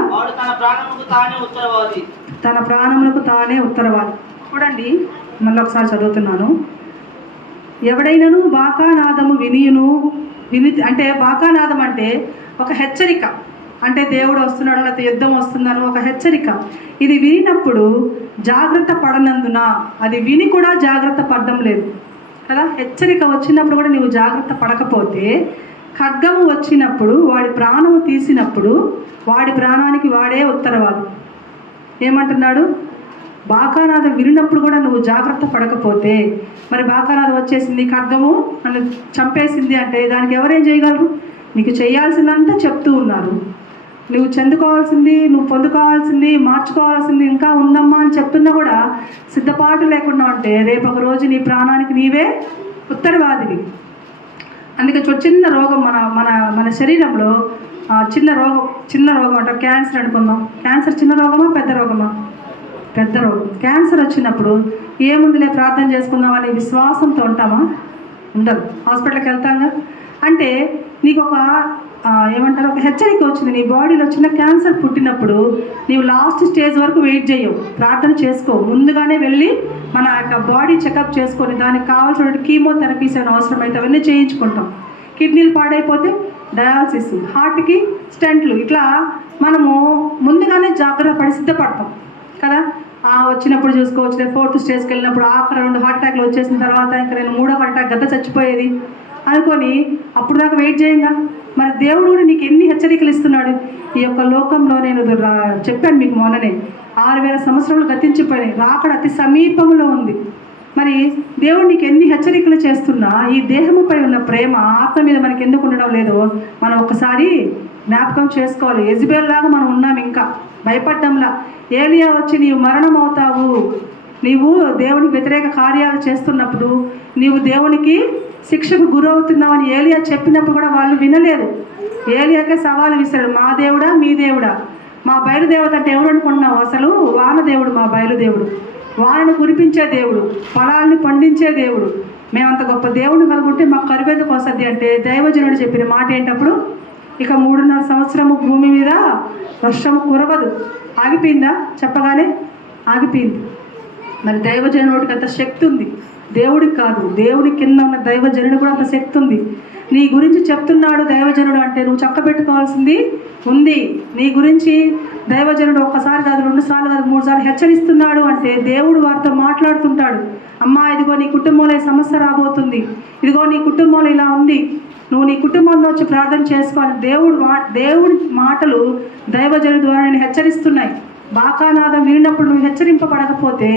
తన ప్రాణములకు తానే ఉత్తరవాది. చూడండి మళ్ళీ ఒకసారి చదువుతున్నాను. ఎవడైనను బాకానాదము విని అంటే, బాకానాదం అంటే ఒక హెచ్చరిక, అంటే దేవుడు వస్తున్నాడు లేకపోతే యుద్ధం వస్తుందని ఒక హెచ్చరిక. ఇది వినినప్పుడు జాగ్రత్త పడనందున, అది విని కూడా జాగ్రత్త పడడం లేదు కదా. హెచ్చరిక వచ్చినప్పుడు కూడా నీవు జాగ్రత్త పడకపోతే, ఖడ్గము వచ్చినప్పుడు వాడి ప్రాణము తీసినప్పుడు వాడి ప్రాణానికి వాడే ఉత్తరవాది. ఏమంటున్నాడు? బాకానాదం వినినప్పుడు కూడా నువ్వు జాగ్రత్త పడకపోతే, మరి బాకానాదం వచ్చేసింది, ఖడ్గము నన్ను చంపేసింది అంటే దానికి ఎవరేం చేయగలరు? నీకు చేయాల్సిందంతా చెప్తూ ఉన్నారు. నువ్వు చెందుకోవాల్సింది, నువ్వు పొందుకోవాల్సింది, మార్చుకోవాల్సింది ఇంకా ఉందమ్మా అని చెప్తున్నా కూడా సిద్ధపాటు లేకుండా ఉంటే రేపు ఒక రోజు నీ ప్రాణానికి నీవే ఉత్తరవాదివి. అందుకే చిన్న రోగం మన శరీరంలో చిన్న రోగం అంట, క్యాన్సర్ అనుకుందాం. క్యాన్సర్ చిన్న రోగమా పెద్ద రోగమా? పెద్ద రోగం. క్యాన్సర్ వచ్చినప్పుడు ఏముందిలే ప్రార్థన చేసుకుందామని విశ్వాసంతో ఉంటామా? ఉండదు. హాస్పిటల్కి వెళ్తాంగా. అంటే నీకు ఒక హెచ్చరిక వచ్చింది. నీ బాడీలో చిన్న క్యాన్సర్ పుట్టినప్పుడు నీవు లాస్ట్ స్టేజ్ వరకు వెయిట్ చేయవు, ప్రార్థన చేసుకో. ముందుగానే వెళ్ళి మన యొక్క బాడీ చెకప్ చేసుకొని దానికి కావాల్సిన కీమోథెరపీస్ అని అవసరమైతే అవన్నీ చేయించుకుంటాం. కిడ్నీలు పాడైపోతే డయాలసిస్, హార్ట్కి స్టెంట్లు. ఇట్లా మనము ముందుగానే జాగ్రత్త పడి సిద్ధపడతాం కదా. వచ్చినప్పుడు చూసుకోవచ్చు, 4th స్టేజ్కి వెళ్ళినప్పుడు ఆఖరి 2 హార్ట్ అటాక్లు వచ్చేసిన తర్వాత ఇంకా నేను 3వ హార్ట్ అటాక్ గత చచ్చిపోయేది అనుకొని అప్పుడు దాకా వెయిట్ చేయంగా. మరి దేవుడు కూడా నీకు ఎన్ని హెచ్చరికలు ఇస్తున్నాడు. ఈ యొక్క లోకంలో నేను చెప్పాను మీకు మొన్ననే, 6000 సంవత్సరాలు గతించిపోయినాయి, రాకడ అతి సమీపంలో ఉంది. మరి దేవుడు నీకు ఎన్ని హెచ్చరికలు చేస్తున్నా ఈ దేహముపై ఉన్న ప్రేమ, ఆత్మ మీద మనకి ఎందుకు ఉండడం లేదో మనం ఒకసారి జ్ఞాపకం చేసుకోవాలి. యెజబెల్ లాగా మనం ఉన్నాం, ఇంకా భయపడ్డంలా. ఏలియా వచ్చి నీవు మరణం అవుతావు, నీవు దేవునికి వ్యతిరేక కార్యాలు చేస్తున్నప్పుడు నీవు దేవునికి శిక్షకు గురవుతున్నావని ఏలియా చెప్పినప్పుడు కూడా వాళ్ళు వినలేదు. ఏలియాకే సవాలు విసిరాడు, మా దేవుడా మీ దేవుడా, మా బయలుదేవత అంటే ఎవరు అనుకుంటున్నావు, అసలు వానదేవుడు, మా బయలుదేవుడు, వానను కురిపించే దేవుడు, ఫలాల్ని పండించే దేవుడు, మేమంత గొప్ప దేవుడు కలుగుంటే మాకు కరువెందుకు వస్తుంది అంటే దైవజనుడు చెప్పిన మాట ఏంటప్పుడు, ఇక 3.5 సంవత్సరము భూమి మీద వర్షం కురవదు. ఆగిపోయిందా? చెప్పగానే ఆగిపోయింది. మరి దైవజనుడికి అంత శక్తి ఉంది, దేవుడికి కాదు. దేవుడి కింద ఉన్న దైవజనుడు కూడా అంత శక్తి ఉంది. నీ గురించి చెప్తున్నాడు దైవజనుడు అంటే నువ్వు చక్కబెట్టుకోవాల్సింది ఉంది. నీ గురించి దైవజనుడు ఒక్కసారి కాదు, 2 సార్లు కాదు, 3 సార్లు హెచ్చరిస్తున్నాడు అంటే దేవుడు వారితో మాట్లాడుతుంటాడు. అమ్మా, ఇదిగో నీ కుటుంబంలో సమస్య రాబోతుంది, ఇదిగో నీ కుటుంబంలో ఇలా ఉంది, నువ్వు నీ కుటుంబంలో వచ్చి ప్రార్థన చేసుకోవాలి. దేవుడి మాటలు దైవజనుడి ద్వారా నేను హెచ్చరిస్తున్నాయి. బాకానాదం వినినప్పుడు నువ్వు హెచ్చరింపబడకపోతే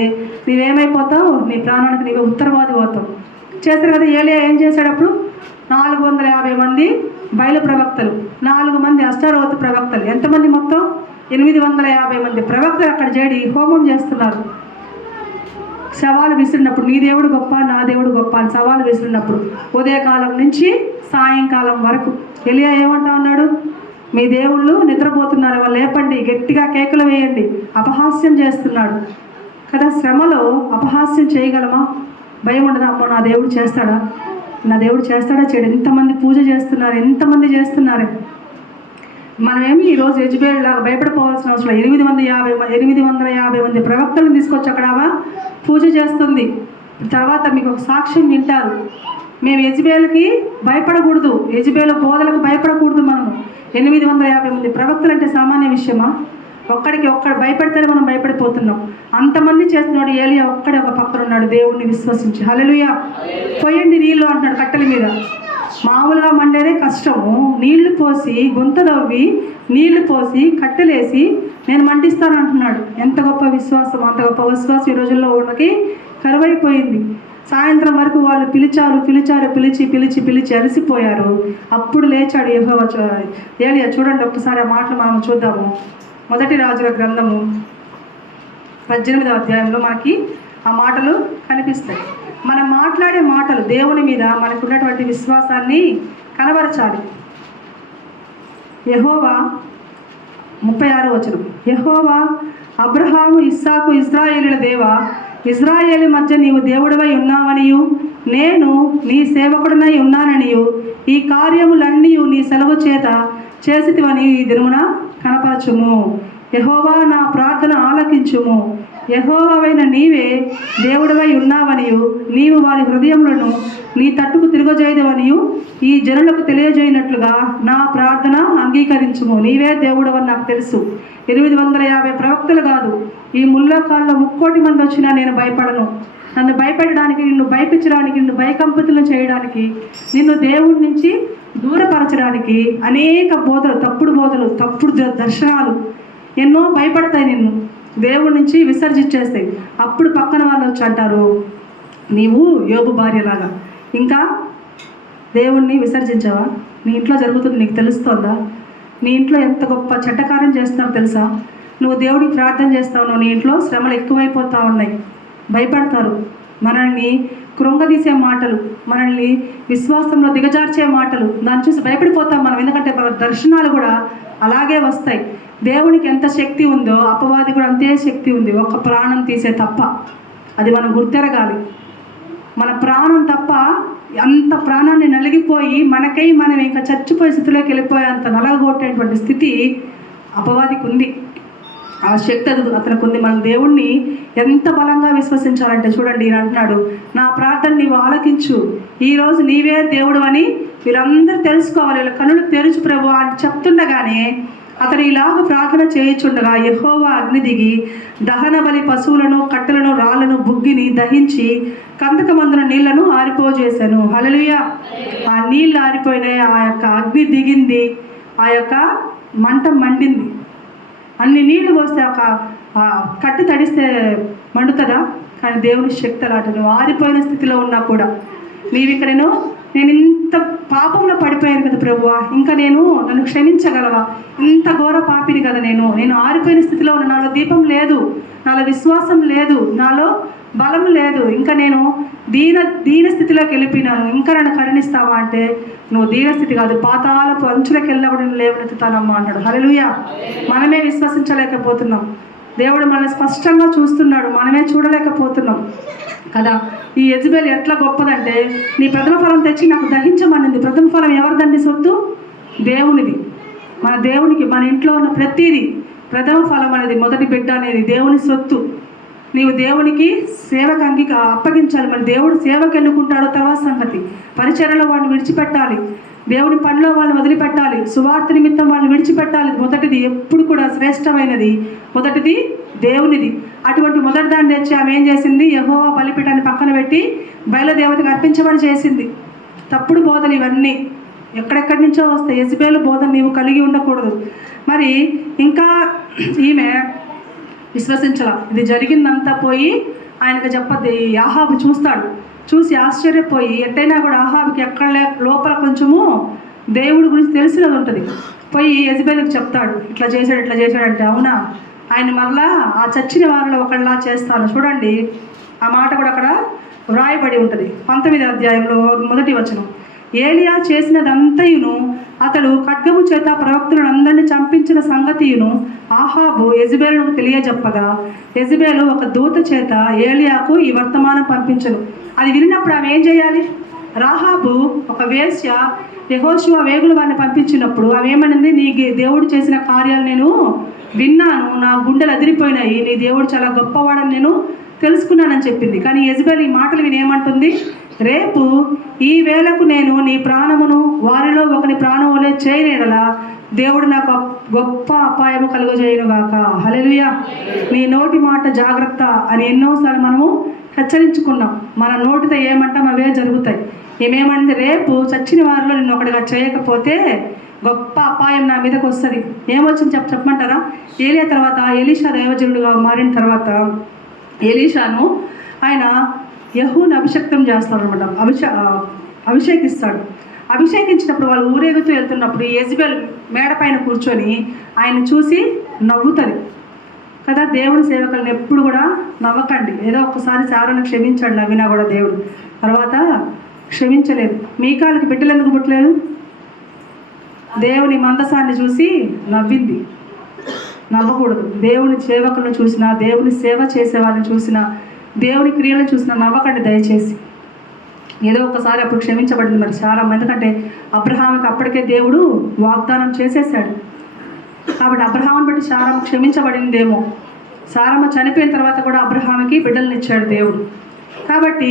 నీవేమైపోతావు, నీ ప్రాణానికి నీవే ఉత్తరవాది పోతావు. చేశారు కదా. ఏలియా ఏం చేశాడప్పుడు? 450 మంది బయలు ప్రవక్తలు, 4 మంది అష్టారోతు ప్రవక్తలు, ఎంతమంది మొత్తం 850 మంది ప్రవక్తలు అక్కడ చేరి హోమం చేస్తున్నారు. సవాలు విసిరినప్పుడు నీ దేవుడు గొప్ప, నా దేవుడు గొప్ప అని సవాలు విసిరినప్పుడు ఉదయకాలం నుంచి సాయంకాలం వరకు ఏలియా ఏమంటా ఉన్నాడు, మీ దేవుళ్ళు నిద్రపోతున్నారు, వాళ్ళు లేపండి, గట్టిగా కేకలు వేయండి, అపహాస్యం చేస్తున్నాడు కదా. శ్రమలో అపహాస్యం చేయగలమా? భయం ఉండదా? అమ్మో నా దేవుడు చేస్తాడా, నా దేవుడు చేస్తాడా చేయడు. ఎంతమంది పూజ చేస్తున్నారు, ఎంతమంది చేస్తున్నారు. మనమేమి ఈరోజు యెజబెల్ లాగా భయపడిపోవాల్సిన అవసరం. 850 మంది ప్రవక్తలను తీసుకొచ్చి అక్కడ పూజ చేస్తుంది. తర్వాత మీకు ఒక సాక్ష్యం వింటారు. మేము యెజబెల్కి భయపడకూడదు, యెజబెల్ బోధలకు భయపడకూడదు. మనము 850 మంది ప్రవక్తలు అంటే సామాన్య విషయమా? ఒక్కడు భయపడితేనే మనం భయపడిపోతున్నాం. అంతమంది చేస్తున్నాడు. ఏలియా ఒక్కడే ఒక పక్కన ఉన్నాడు, దేవుణ్ణి విశ్వసించి. హల్లెలూయా. పోయండి నీళ్ళు అంటున్నాడు కట్టెల మీద. మామూలుగా మండేదే కష్టము. నీళ్లు పోసి గుంత దవ్వి నీళ్లు పోసి కట్టెలేసి నేను మండిస్తాను అంటున్నాడు. ఎంత గొప్ప విశ్వాసం! అంత గొప్ప విశ్వాసం ఈ రోజుల్లో వాళ్ళకి కరువైపోయింది. సాయంత్రం వరకు వాళ్ళు పిలిచి అలసిపోయారు. అప్పుడు లేచాడు యెహోవా. ఏలియా చూడండి ఒకసారి ఆ మాటలు మనం చూద్దాము. 1 రాజుల గ్రంథము 18వ అధ్యాయంలో మనకి ఆ మాటలు కనిపిస్తాయి. మనం మాట్లాడే మాటలు దేవుని మీద మనకు ఉన్నటువంటి విశ్వాసాన్ని కనబరచాలి. యెహోవా 36వ వచనం, యెహోవా అబ్రహాము, ఇస్సాకు, ఇశ్రాయేలుల దేవా, ఇశ్రాయేలు మధ్య నీవు దేవుడివై ఉన్నావనియు నేను నీ సేవకుడినై ఉన్నాననియు ఈ కార్యములన్నీ నీ సెలవు చేత చేసితివని ఈ దినమున కనపరచుము. యెహోవా నా ప్రార్థన ఆలకించుము. యెహోవావైన నీవే దేవుడివై ఉన్నావనియు నీవు వారి హృదయములను నీ తట్టుకు తిరగజేయదవనియు ఈ జనులకు తెలియజేయనట్లుగా నా ప్రార్థన అంగీకరించుము. నీవే దేవుడవని నాకు తెలుసు. 850 ప్రవక్తలు కాదు, ఈ ముల్లోకాల్లో 3,000,000 మంది వచ్చినా నేను భయపడను. నన్ను భయపెట్టడానికి, నిన్ను భయపించడానికి, నిన్ను భయకంపితులను చేయడానికి, నిన్ను దేవుడి నుంచి దూరపరచడానికి అనేక బోధలు, తప్పుడు దర్శనాలు ఎన్నో భయపడతాయి, నిన్ను దేవుడి నుంచి విసర్జించేస్తాయి. అప్పుడు పక్కన వాళ్ళు వచ్చి అంటారు, నీవు యోబు భార్యలాగా ఇంకా దేవుణ్ణి విసర్జించావా? నీ ఇంట్లో జరుగుతుంది నీకు తెలుస్తోందా? నీ ఇంట్లో ఎంత గొప్ప చెడ్డకార్యం చేస్తున్నావు తెలుసా? నువ్వు దేవుడికి ప్రార్థన చేస్తావు, నీ ఇంట్లో శ్రమలు ఎక్కువైపోతూ ఉన్నాయి. భయపడతారు. మనల్ని కృంగదీసే మాటలు, మనల్ని విశ్వాసంలో దిగజార్చే మాటలు, దాన్ని చూసి భయపడిపోతాం మనం. ఎందుకంటే మన దర్శనాలు కూడా అలాగే వస్తాయి. దేవునికి ఎంత శక్తి ఉందో అపవాది కూడా అంతే శక్తి ఉంది, ఒక్క ప్రాణం తీసే తప్ప. అది మనం గుర్తెరగాలి. మన ప్రాణం తప్ప అంత ప్రాణాన్ని నలిగిపోయి మనకై మనం ఇంకా చచ్చిపోయే స్థితిలోకి వెళ్ళిపోయేంత నలగొట్టేటువంటి స్థితి అపవాదికి ఉంది. ఆ శక్తి అతనికి ఉంది. మన దేవుణ్ణి ఎంత బలంగా విశ్వసించాలంటే చూడండి, ఈయన అంటున్నాడు, నా ప్రార్థన నీవు ఆలకించు, ఈరోజు నీవే దేవుడు అని వీళ్ళందరూ తెలుసుకోవాలి, వీళ్ళ కనులు తెరుచు ప్రభు అని చెప్తుండగానే అతను ఇలాగ ప్రార్థన చేయుచుండగా యెహోవా అగ్ని దిగి దహన బలి పశువులను, కట్టెలను, రాళ్లను, బుగ్గిని దహించి కందకమందున నీళ్లను ఆరిపోజేశాను. హల్లెలూయా. ఆ నీళ్ళు ఆరిపోయినాయి, ఆ యొక్క అగ్ని దిగింది, ఆ యొక్క మంట మండింది. అన్ని నీళ్లు పోస్తే ఒక కట్టు తడిస్తే మండుతుందా? కానీ దేవుని శక్తి అలాంటి, నువ్వు ఆరిపోయిన స్థితిలో ఉన్నా కూడా నీవు ఇక్కడ నేను ఇంత పాపంలో పడిపోయాను కదా ప్రభువా, ఇంకా నన్ను క్షమించగలవా? ఇంత ఘోర పాపిని కదా నేను ఆరిపోయిన స్థితిలో ఉన్న, నాలో దీపం లేదు, నాలో విశ్వాసం లేదు, నాలో బలం లేదు, ఇంకా నేను దీన స్థితిలోకి వెళ్ళిపోయినాను, ఇంకా నన్ను కరుణిస్తావా అంటే, నువ్వు దీన స్థితి కాదు, పాతాళపు అంచులకు వెళ్ళినప్పుడు నేను లేవనెత్తుతానమ్మా అన్నాడు. హల్లెలూయా. మనమే విశ్వసించలేకపోతున్నాం, దేవుడు మనల్ని స్పష్టంగా చూస్తున్నాడు, మనమే చూడలేకపోతున్నాం కదా. ఈ యెజబెల్ ఎట్లా గొప్పదంటే, నీ ప్రథమ ఫలం తెచ్చి నాకు దహించమనింది. ప్రథమ ఫలం ఎవరిదండి? సొత్తు దేవునిది. మన దేవునికి, మన ఇంట్లో ఉన్న ప్రతిదీ ప్రథమ ఫలం అనేది, మొదటి బిడ్డ అనేది దేవుని సొత్తు. నీవు దేవునికి సేవకు అప్పగించాలి. మరి దేవుడు సేవకు ఎన్నుకుంటాడో తర్వాత సంగతి. పరిచర్యలో వాడిని విడిచిపెట్టాలి, దేవుని పనిలో వాళ్ళని వదిలిపెట్టాలి, సువార్త నిమిత్తం వాళ్ళని విడిచిపెట్టాలి. మొదటిది ఎప్పుడు కూడా శ్రేష్టమైనది, మొదటిది దేవునిది. అటువంటి మొదటి దాన్ని తెచ్చి ఆమె ఏం చేసింది? యెహోవా బలిపీఠాన్ని పక్కన పెట్టి బయలుదేవతకు అర్పించమని చేసింది. తప్పుడు బోధలు ఇవన్నీ ఎక్కడెక్కడి నుంచో వస్తాయి. యెజబెలు బోధన నీవు కలిగి ఉండకూడదు. మరి ఇంకా ఈమె విశ్వసించాల. ఇది జరిగిందంతా పోయి ఆయనకు చెప్పద్ది. ఆహాబు చూస్తాడు, చూసి ఆశ్చర్యపోయి, ఎట్టయినా కూడా ఆహాబుకి ఎక్కడ లోపల కొంచెము దేవుడి గురించి తెలిసినది ఉంటుంది. పోయి యెజబెలుకి చెప్తాడు, ఇట్లా చేశాడంటే, అవునా, ఆయన మరలా ఆ చచ్చిన వారిలో ఒకళ్ళలా చేస్తాను. చూడండి, ఆ మాట కూడా అక్కడ వ్రాయబడి ఉంటుంది. 19వ అధ్యాయంలో 1వ వచనం. ఏలియా చేసినదంతయును, అతడు ఖడ్గము చేత ప్రవక్తలను అందరినీ చంపించిన సంగతియును ఆహాబు యెజబెలుకు తెలియజెప్పగా, యెజబెలు ఒక దూత చేత ఏలియాకు ఈ వర్తమానం పంపించను. అది విన్నప్పుడు ఆమె ఏం చేయాలి? రాహాబు ఒక వేశ్య, యెహోషువ వేగుల వారిని పంపించినప్పుడు ఆమె ఏమనింది? నీ దేవుడు చేసిన కార్యాలు నేను విన్నాను, నా గుండెలు అదిరిపోయినాయి, నీ దేవుడు చాలా గొప్పవాడని నేను తెలుసుకున్నానని చెప్పింది. కానీ యెజబెలు ఈ మాటలు విని ఏమంటుంది? రేపు ఈ వేళకు నేను నీ ప్రాణమును వారిలో ఒకని ప్రాణం వలె చేయనేడలా దేవుడు నాకు గొప్ప అపాయము కలుగజేయునుగాక. హల్లెలూయా. నీ నోటి మాట జాగ్రత్త అని ఎన్నోసార్లు మనము హెచ్చరించుకున్నాం. మన నోటితో ఏమంటాం అవే జరుగుతాయి. ఏమేమంటే, రేపు చచ్చిన వారిలో నిన్ను ఒకటిగా చేయకపోతే గొప్ప అపాయం నా మీదకి వస్తుంది. ఏమొచ్చింది చెప్పమంటారా? ఏలియా తర్వాత ఎలీషా దైవజనుడుగా మారిన తర్వాత ఎలీషాను ఆయన యెహూను అభిషేకం చేస్తాడు అనమాట. అభిషేకిస్తాడు. అభిషేకించినప్పుడు వాళ్ళు ఊరేగుతూ వెళ్తున్నప్పుడు యెజబెల్ మేడ పైన కూర్చొని ఆయన చూసి నవ్వుతుంది కదా. దేవుని సేవకులను ఎప్పుడు కూడా నవ్వకండి. ఏదో ఒక్కసారి సారను క్షమించాడు, నవ్వినా కూడా దేవుడు తర్వాత క్షమించలేదు. మీకాలకి బిడ్డలు ఎందుకు పుట్టలేదు? దేవుని మందసాన్ని చూసి నవ్వింది. నవ్వకూడదు. దేవుని సేవకులను చూసినా, దేవుని సేవ చేసే వాళ్ళని చూసినా, దేవుని క్రియలను చూసినా నవ్వకండి దయచేసి. ఏదో ఒకసారి అప్పుడు క్షమించబడింది మరి సారమ్మ. ఎందుకంటే అబ్రహాముకి అప్పటికే దేవుడు వాగ్దానం చేసేసాడు కాబట్టి అబ్రహాముని బట్టి సారమ్మ క్షమించబడిందేమో. సారమ్మ చనిపోయిన తర్వాత కూడా అబ్రహాముకి బిడ్డలను ఇచ్చాడు దేవుడు. కాబట్టి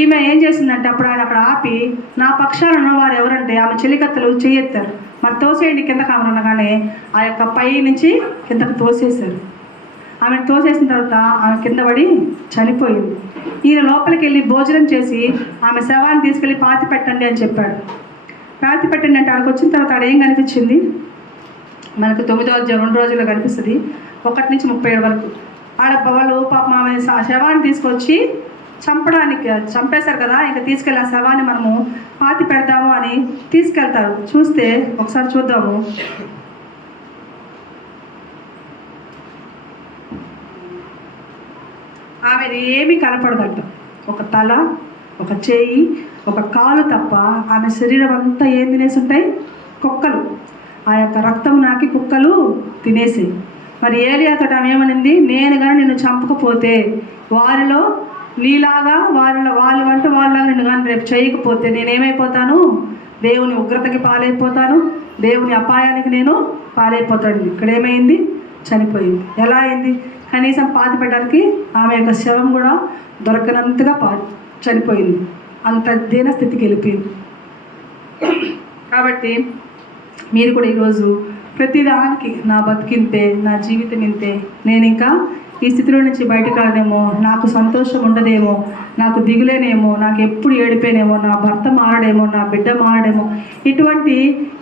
ఈమె ఏం చేసిందంటే, అప్పుడు ఆయన అక్కడ ఆపి, నా పక్షాన ఉన్నవారు ఎవరంటే ఆమె చెలికత్తలు చేయెత్తారు. మరి తోసేయండి కిందకు అనగానే ఆ యొక్క పై నుంచి కిందకు తోసేశారు. ఆమెను తోసేసిన తర్వాత ఆమె కింద పడి చనిపోయింది. ఈయన లోపలికి వెళ్ళి భోజనం చేసి ఆమె శవాన్ని తీసుకెళ్ళి పాతి పెట్టండి అని చెప్పాడు. పాతి పెట్టండి అంటే ఆడికి వచ్చిన తర్వాత ఆడ ఏం కనిపించింది మనకు? 9వ అధ్యాయం 2 రోజుల్లో కనిపిస్తుంది, 1 నుంచి 37 వరకు. ఆడ వాళ్ళు పాపం ఆమె శవాన్ని తీసుకొచ్చి చంపేశారు కదా, ఇంకా తీసుకెళ్ళి ఆ శవాన్ని మనము పాతి పెడదాము అని తీసుకెళ్తారు. చూస్తే ఒకసారి చూద్దాము. ఆమెది ఏమీ కనపడదంట. ఒక తల, ఒక చేయి, ఒక కాలు తప్ప ఆమె శరీరం అంతా ఏం తినేసి ఉంటాయి? కుక్కలు. ఆ యొక్క రక్తం నాకి కుక్కలు తినేసాయి. మరి ఏలియాతో ఆమె ఏమనింది? నేను కానీ నిన్ను చంపకపోతే, వారిలో నీలాగా వాళ్ళు అంటే వాళ్ళలాగా నిన్ను కానీ రేపు చేయకపోతే నేనేమైపోతాను? దేవుని ఉగ్రతకి పాలైపోతాను, దేవుని అపాయానికి నేను పాలైపోతాను. ఇక్కడ ఏమైంది? చనిపోయింది. ఎలా అయింది? కనీసం పాతి పెట్టడానికి ఆమె యొక్క శవం కూడా దొరకనంతగా చనిపోయింది. అంత దీన స్థితికి వెళ్ళిపోయింది. కాబట్టి మీరు కూడా ఈరోజు ప్రతిదానికి నా బతికింతే, నా జీవితం ఇంతే, నేను ఇంకా ఈ స్థితిలో నుంచి బయటకు రానేమో, నాకు సంతోషం ఉండదేమో, నాకు దిగులేనేమో, నాకు ఎప్పుడు ఏడిపోయినేమో, నా భర్త మారడేమో, నా బిడ్డ మారడేమో, ఇటువంటి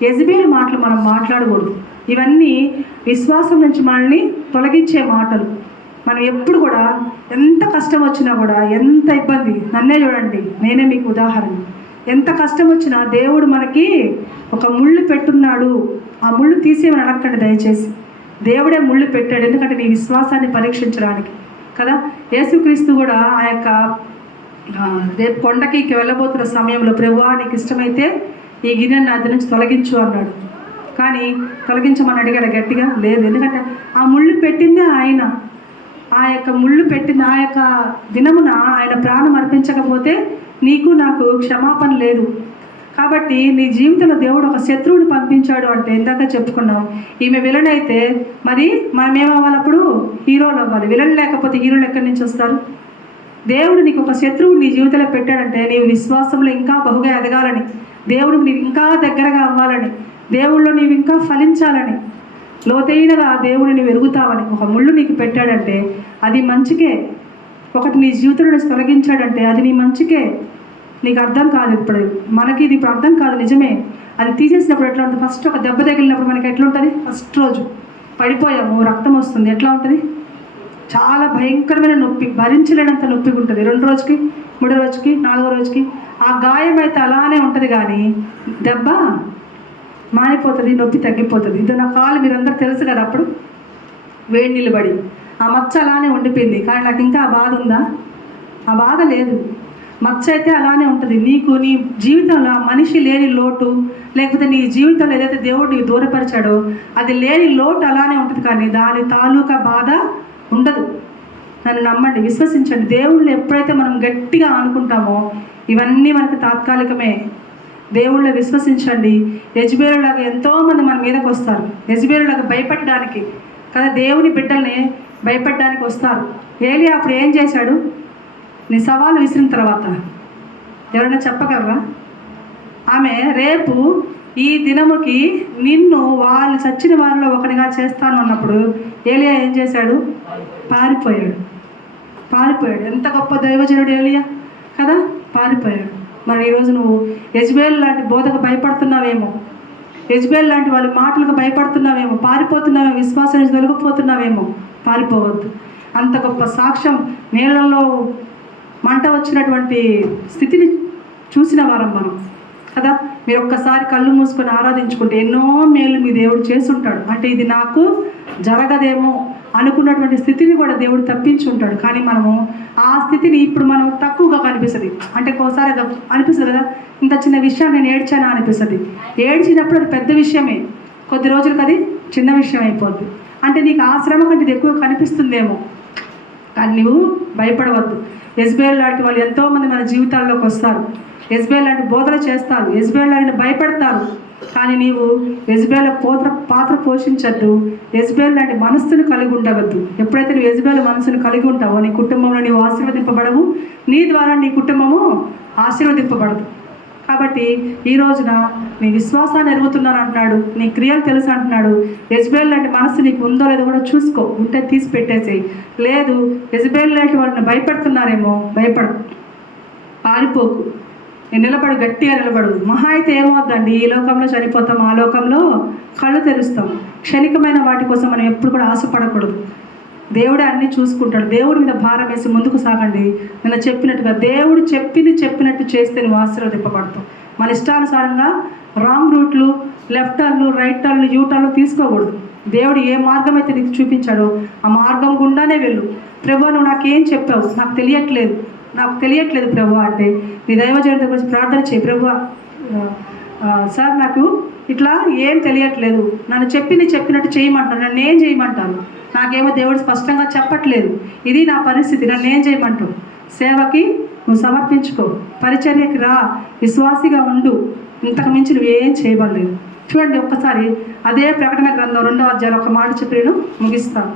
యెజబెలు మాటలు మనం మాట్లాడకూడదు. ఇవన్నీ విశ్వాసం నుంచి మనల్ని తొలగించే మాటలు. మనం ఎప్పుడు కూడా ఎంత కష్టం వచ్చినా కూడా, ఎంత ఇబ్బంది, నన్నే చూడండి, నేనే మీకు ఉదాహరణ. ఎంత కష్టం వచ్చినా దేవుడు మనకి ఒక ముళ్ళు పెట్టున్నాడు, ఆ ముళ్ళు తీసేమని అడగండి దయచేసి. దేవుడే ముళ్ళు పెట్టాడు, ఎందుకంటే నీ విశ్వాసాన్ని పరీక్షించడానికి కదా. యేసుక్రీస్తు కూడా ఆ యొక్క రేపు కొండకి వెళ్ళబోతున్న సమయంలో, ప్రభువా నీకు ఇష్టమైతే ఈ గిన్నెని నా నుంచి తొలగించు అన్నాడు. కానీ తొలగించమని అడిగాడు గట్టిగా? లేదు. ఎందుకంటే ఆ ముళ్ళు పెట్టిందే ఆయన. ఆ యొక్క ముళ్ళు పెట్టింది ఆ యొక్క దినమున ఆయన ప్రాణం అర్పించకపోతే నీకు నాకు క్షమాపణ లేదు. కాబట్టి నీ జీవితంలో దేవుడు ఒక శత్రువుని పంపించాడు అంటే, ఇందాక చెప్పుకున్నాం, ఈమె విలన్ అయితే మరి మనం ఏమవ్వాలి? అప్పుడు హీరోలు అవ్వాలి. విలన్ లేకపోతే హీరోలు ఎక్కడి నుంచి వస్తారు? దేవుడు నీకు ఒక శత్రువు నీ జీవితంలో పెట్టాడంటే నీవు విశ్వాసంలో ఇంకా బహుగా ఎదగాలని, దేవుడికి నీవు ఇంకా దగ్గరగా అవ్వాలని, దేవుళ్ళో నీవు ఇంకా ఫలించాలని, లోతైనగా దేవుడిని వెరుగుతావని ఒక ముళ్ళు నీకు పెట్టాడంటే అది మంచికే. ఒకటి నీ జీవితంలో నుంచి తొలగించాడంటే అది నీ మంచికే. నీకు అర్థం కాదు ఇప్పుడు, మనకి ఇది ఇప్పుడు అర్థం కాదు, నిజమే. అది తీసేసినప్పుడు ఎట్లా ఉంటుంది? ఫస్ట్ ఒక దెబ్బ తగిలినప్పుడు మనకి ఎట్లా ఉంటుంది? ఫస్ట్ రోజు పడిపోయాము, రక్తం వస్తుంది, ఎట్లా ఉంటుంది? చాలా భయంకరమైన నొప్పి, భరించలేనంత నొప్పిగా ఉంటుంది. 2 రోజుకి, 3 రోజుకి, 4వ రోజుకి ఆ గాయం అయితే అలానే ఉంటుంది, కానీ దెబ్బ మానిపోతుంది, నొప్పి తగ్గిపోతుంది. ఇది నా కాలు మీరందరూ తెలుసు కదా. అప్పుడు వేడి నిలబడి ఆ మచ్చ అలానే ఉండిపోయింది, కానీ నాకు ఇంకా ఆ బాధ ఉందా? ఆ బాధ లేదు. మచ్చ అయితే అలానే ఉంటుంది. నీకు నీ జీవితంలో మనిషి లేని లోటు, లేకపోతే నీ జీవితంలో ఏదైతే దేవుడు నీకు దూరపరిచాడో అది లేని లోటు అలానే ఉంటుంది, కానీ దాని తాలూకా బాధ ఉండదు. నన్ను నమ్మండి, విశ్వసించండి. దేవుళ్ళు ఎప్పుడైతే మనం గట్టిగా అనుకుంటామో ఇవన్నీ మనకు తాత్కాలికమే. దేవుళ్ళ విశ్వసించండి. యెజబెలులాగా ఎంతోమంది మన మీదకి వస్తారు, యెజబెలులాగా భయపెట్టడానికి కదా, దేవుని బిడ్డల్ని భయపెట్టడానికి వస్తారు. ఏలియా అప్పుడు ఏం చేశాడు? నీ సవాలు విసిరిన తర్వాత ఎవరైనా చెప్పగలరా? ఆమె రేపు ఈ దినముకి నిన్ను వాళ్ళు చచ్చిన వారిలో ఒకరిగా చేస్తాను అన్నప్పుడు ఏలియా ఏం చేశాడు? పారిపోయాడు. ఎంత గొప్ప దైవజనుడు ఏలియా కదా, పారిపోయాడు. మరి ఈరోజు నువ్వు యెజబెలు లాంటి బోధకు భయపడుతున్నావేమో, యెజబెలు లాంటి వాళ్ళ మాటలకు భయపడుతున్నావేమో, పారిపోతున్నావేమో, విశ్వాసం నుంచి తొలగిపోతున్నావేమో. పారిపోవద్దు. అంత గొప్ప సాక్ష్యం, నీళ్ళల్లో మంట వచ్చినటువంటి స్థితిని చూసిన వారం మనం కదా. మీరు ఒక్కసారి కళ్ళు మూసుకొని ఆరాధించుకుంటే ఎన్నో మేలు మీ దేవుడు చేసుంటాడు. అంటే ఇది నాకు జరగదేమో అనుకున్నటువంటి స్థితిని కూడా దేవుడు తప్పించి ఉంటాడు. కానీ మనము ఆ స్థితిని ఇప్పుడు మనం తక్కువగా కనిపిస్తుంది. అంటే ఒకసారి అనిపిస్తుంది కదా, ఇంత చిన్న విషయం నేను ఏడ్చానా అనిపిస్తుంది. ఏడ్చినప్పుడు అది పెద్ద విషయమే, కొద్ది రోజులకు అది చిన్న విషయం అయిపోద్ది. అంటే నీకు ఆ శ్రమ కంటే ఇది ఎక్కువ కనిపిస్తుందేమో, కానీ నువ్వు భయపడవద్దు. యెజబెలు లాంటి వాళ్ళు ఎంతోమంది మన జీవితాల్లోకి వస్తారు, యెజబెలు లాంటి బోధన చేస్తారు, యెజబెలు లాంటి భయపడతారు. కానీ నీవు యెజబెలు పాత్ర పోషించద్దు, యెజబెలు లాంటి మనస్సును కలిగి ఉండవద్దు. ఎప్పుడైతే నువ్వు యెజబెలు మనస్సును కలిగి ఉంటావో నీ కుటుంబంలో నీవు ఆశీర్వదింపబడవు, నీ ద్వారా నీ కుటుంబము ఆశీర్వదింపబడదు. కాబట్టి ఈ రోజున నీ విశ్వాసాన్ని ఎరుగుతున్నాను అంటున్నాడు, నీ క్రియలు తెలుసు అంటున్నాడు. యెజబెలు లాంటి మనసు నీకు ఉందో లేదో కూడా చూసుకో, ఉంటే తీసి పెట్టేసేయి. లేదు యెజబెలు లాంటి వాళ్ళని భయపెడుతున్నారేమో, భయపడు, పారిపోకు, నిలబడు, గట్టిగా నిలబడు. మహా అయితే ఏమవుద్దండి, ఈ లోకంలో చనిపోతాం, ఆ లోకంలో కళ్ళు తెరుస్తాం. క్షణికమైన వాటి కోసం మనం ఎప్పుడు కూడా ఆశపడకూడదు. దేవుడే అన్నీ చూసుకుంటాడు. దేవుడి మీద భారం వేసి ముందుకు సాగండి. నిన్న చెప్పినట్టుగా దేవుడు చెప్పినట్టు చేస్తే నువ్వు ఆశీర్వదింపబడతావు. మన ఇష్టానుసారంగా రాంగ్ రూట్లు, లెఫ్ట్ టర్న్లు, రైట్ టర్న్లు, యూ టర్న్లు తీసుకోకూడదు. దేవుడు ఏ మార్గం అయితే నీకు చూపించాడో ఆ మార్గం గుండానే వెళ్ళు. ప్రభువా నువ్వు నాకేం చెప్పావు, నాకు తెలియట్లేదు ప్రభువా అంటే నీ దైవజనుడి గురించి ప్రార్థన చేయి. ప్రభువా సార్ నాకు ఇట్లా ఏం తెలియట్లేదు, నన్ను చెప్పినట్టు చేయమంటాను, నన్ను ఏం చేయమంటాను, నాకేమో దేవుడు స్పష్టంగా చెప్పట్లేదు, ఇది నా పరిస్థితి, నన్ను ఏం చేయమంటావు? సేవకి నువ్వు సమర్పించుకో, పరిచర్యకి రా, విశ్వాసిగా ఉండు. ఇంతకు మించి నువ్వేం చేయబడలేదు. చూడండి ఒక్కసారి అదే ప్రకటన గ్రంథం 2వ అధ్యాయం ఒక మాట చెప్పి నేను ముగిస్తాను.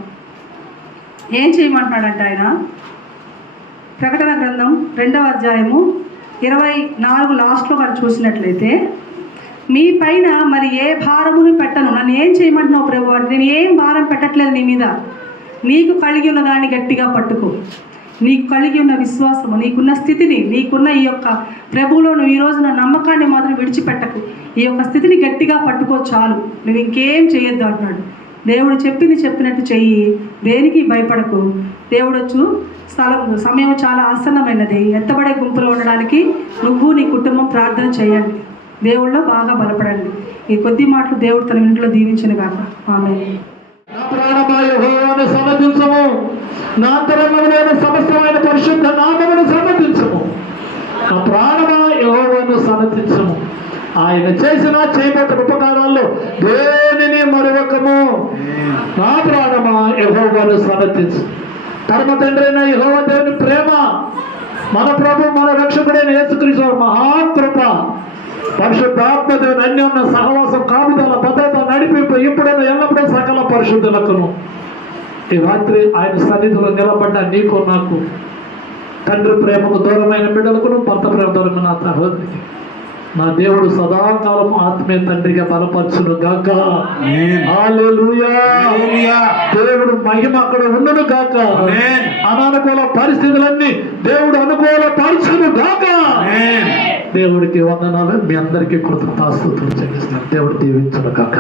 ఏం చేయమంటున్నాడంటే ఆయన ప్రకటన గ్రంథం 2వ అధ్యాయము 24 లాస్ట్లో మనం చూసినట్లయితే, మీ పైన మరి ఏ భారమును పెట్టను. నన్ను ఏం చేయమంటున్నావు ప్రభు అంటే, నేను ఏం భారం పెట్టట్లేదు నీ మీద. నీకు కలిగి ఉన్న దాన్ని గట్టిగా పట్టుకో. నీకు కలిగి ఉన్న విశ్వాసము, నీకున్న స్థితిని, నీకున్న ఈ యొక్క ప్రభువులో నువ్వు ఈ రోజున నమ్మకాన్ని మాత్రం విడిచిపెట్టకు. ఈ యొక్క స్థితిని గట్టిగా పట్టుకో చాలు, నువ్వు ఇంకేం చేయొద్దు అంటున్నాడు. దేవుడు చెప్పినట్టు చెయ్యి, దేనికి భయపడకు. దేవుడొచ్చు సమయం చాలా ఆసన్నమైనది. ఎత్తబడే గుంపులో ఉండడానికి నువ్వు నీ కుటుంబం ప్రార్థన చేయండి, దేవుళ్ళో బాగా బలపడండి. ఈ కొద్ది మాటలు దేవుడు తన ఇంట్లో దీవించిన గాక. ఆమేన్. నా ప్రాణమా యెహోవాను సన్నతించుము, నా అంతరంగములోని సమస్తమైన పరిశుద్ధ నామమును సన్నతించుము. నా ప్రాణమా యెహోవాను సన్నతించుము. ఆయన చేయబోతున్న ఉపకారాల్లో దేనిని మరొకము. నా ప్రాణమా యెహోవాను సన్నతించు. పరమ తండ్రి అయిన యెహోవా దేవుని ప్రేమ, మన ప్రభు మన రక్షకుడైన యేసుక్రీస్తు మహాకృప, పరిశుద్ధాత్మ దేవుని అన్యోన్య సహవాసం, కాపుదల, భద్రత, నడిపింపు ఇప్పుడైనా ఎల్లప్పుడూ సకల పరిశుద్ధులకును. ఈ రాత్రి ఆయన సన్నిధిలో నిలబడ్డ నీకు నాకు, తండ్రి ప్రేమకు దూరమైన బిడ్డలకును, భర్త ప్రేమ దూరమైన నా సహోదరికి, నా దేవుడు సదాకాలం ఆత్మీయ తండ్రిగా బలపరచును గాక. హల్లెలూయా. దేవుడు మహిమ అక్కడ ఉండును గాక. అనానుకూల పరిస్థితులన్నీ దేవుడు అనుకూల పరచును గాక. దేవుడికి వందనాలు. మీ అందరికీ కృతజ్ఞతాస్తుతులు చెల్లిస్తున్నాను. దేవుడు దీవించును గాక.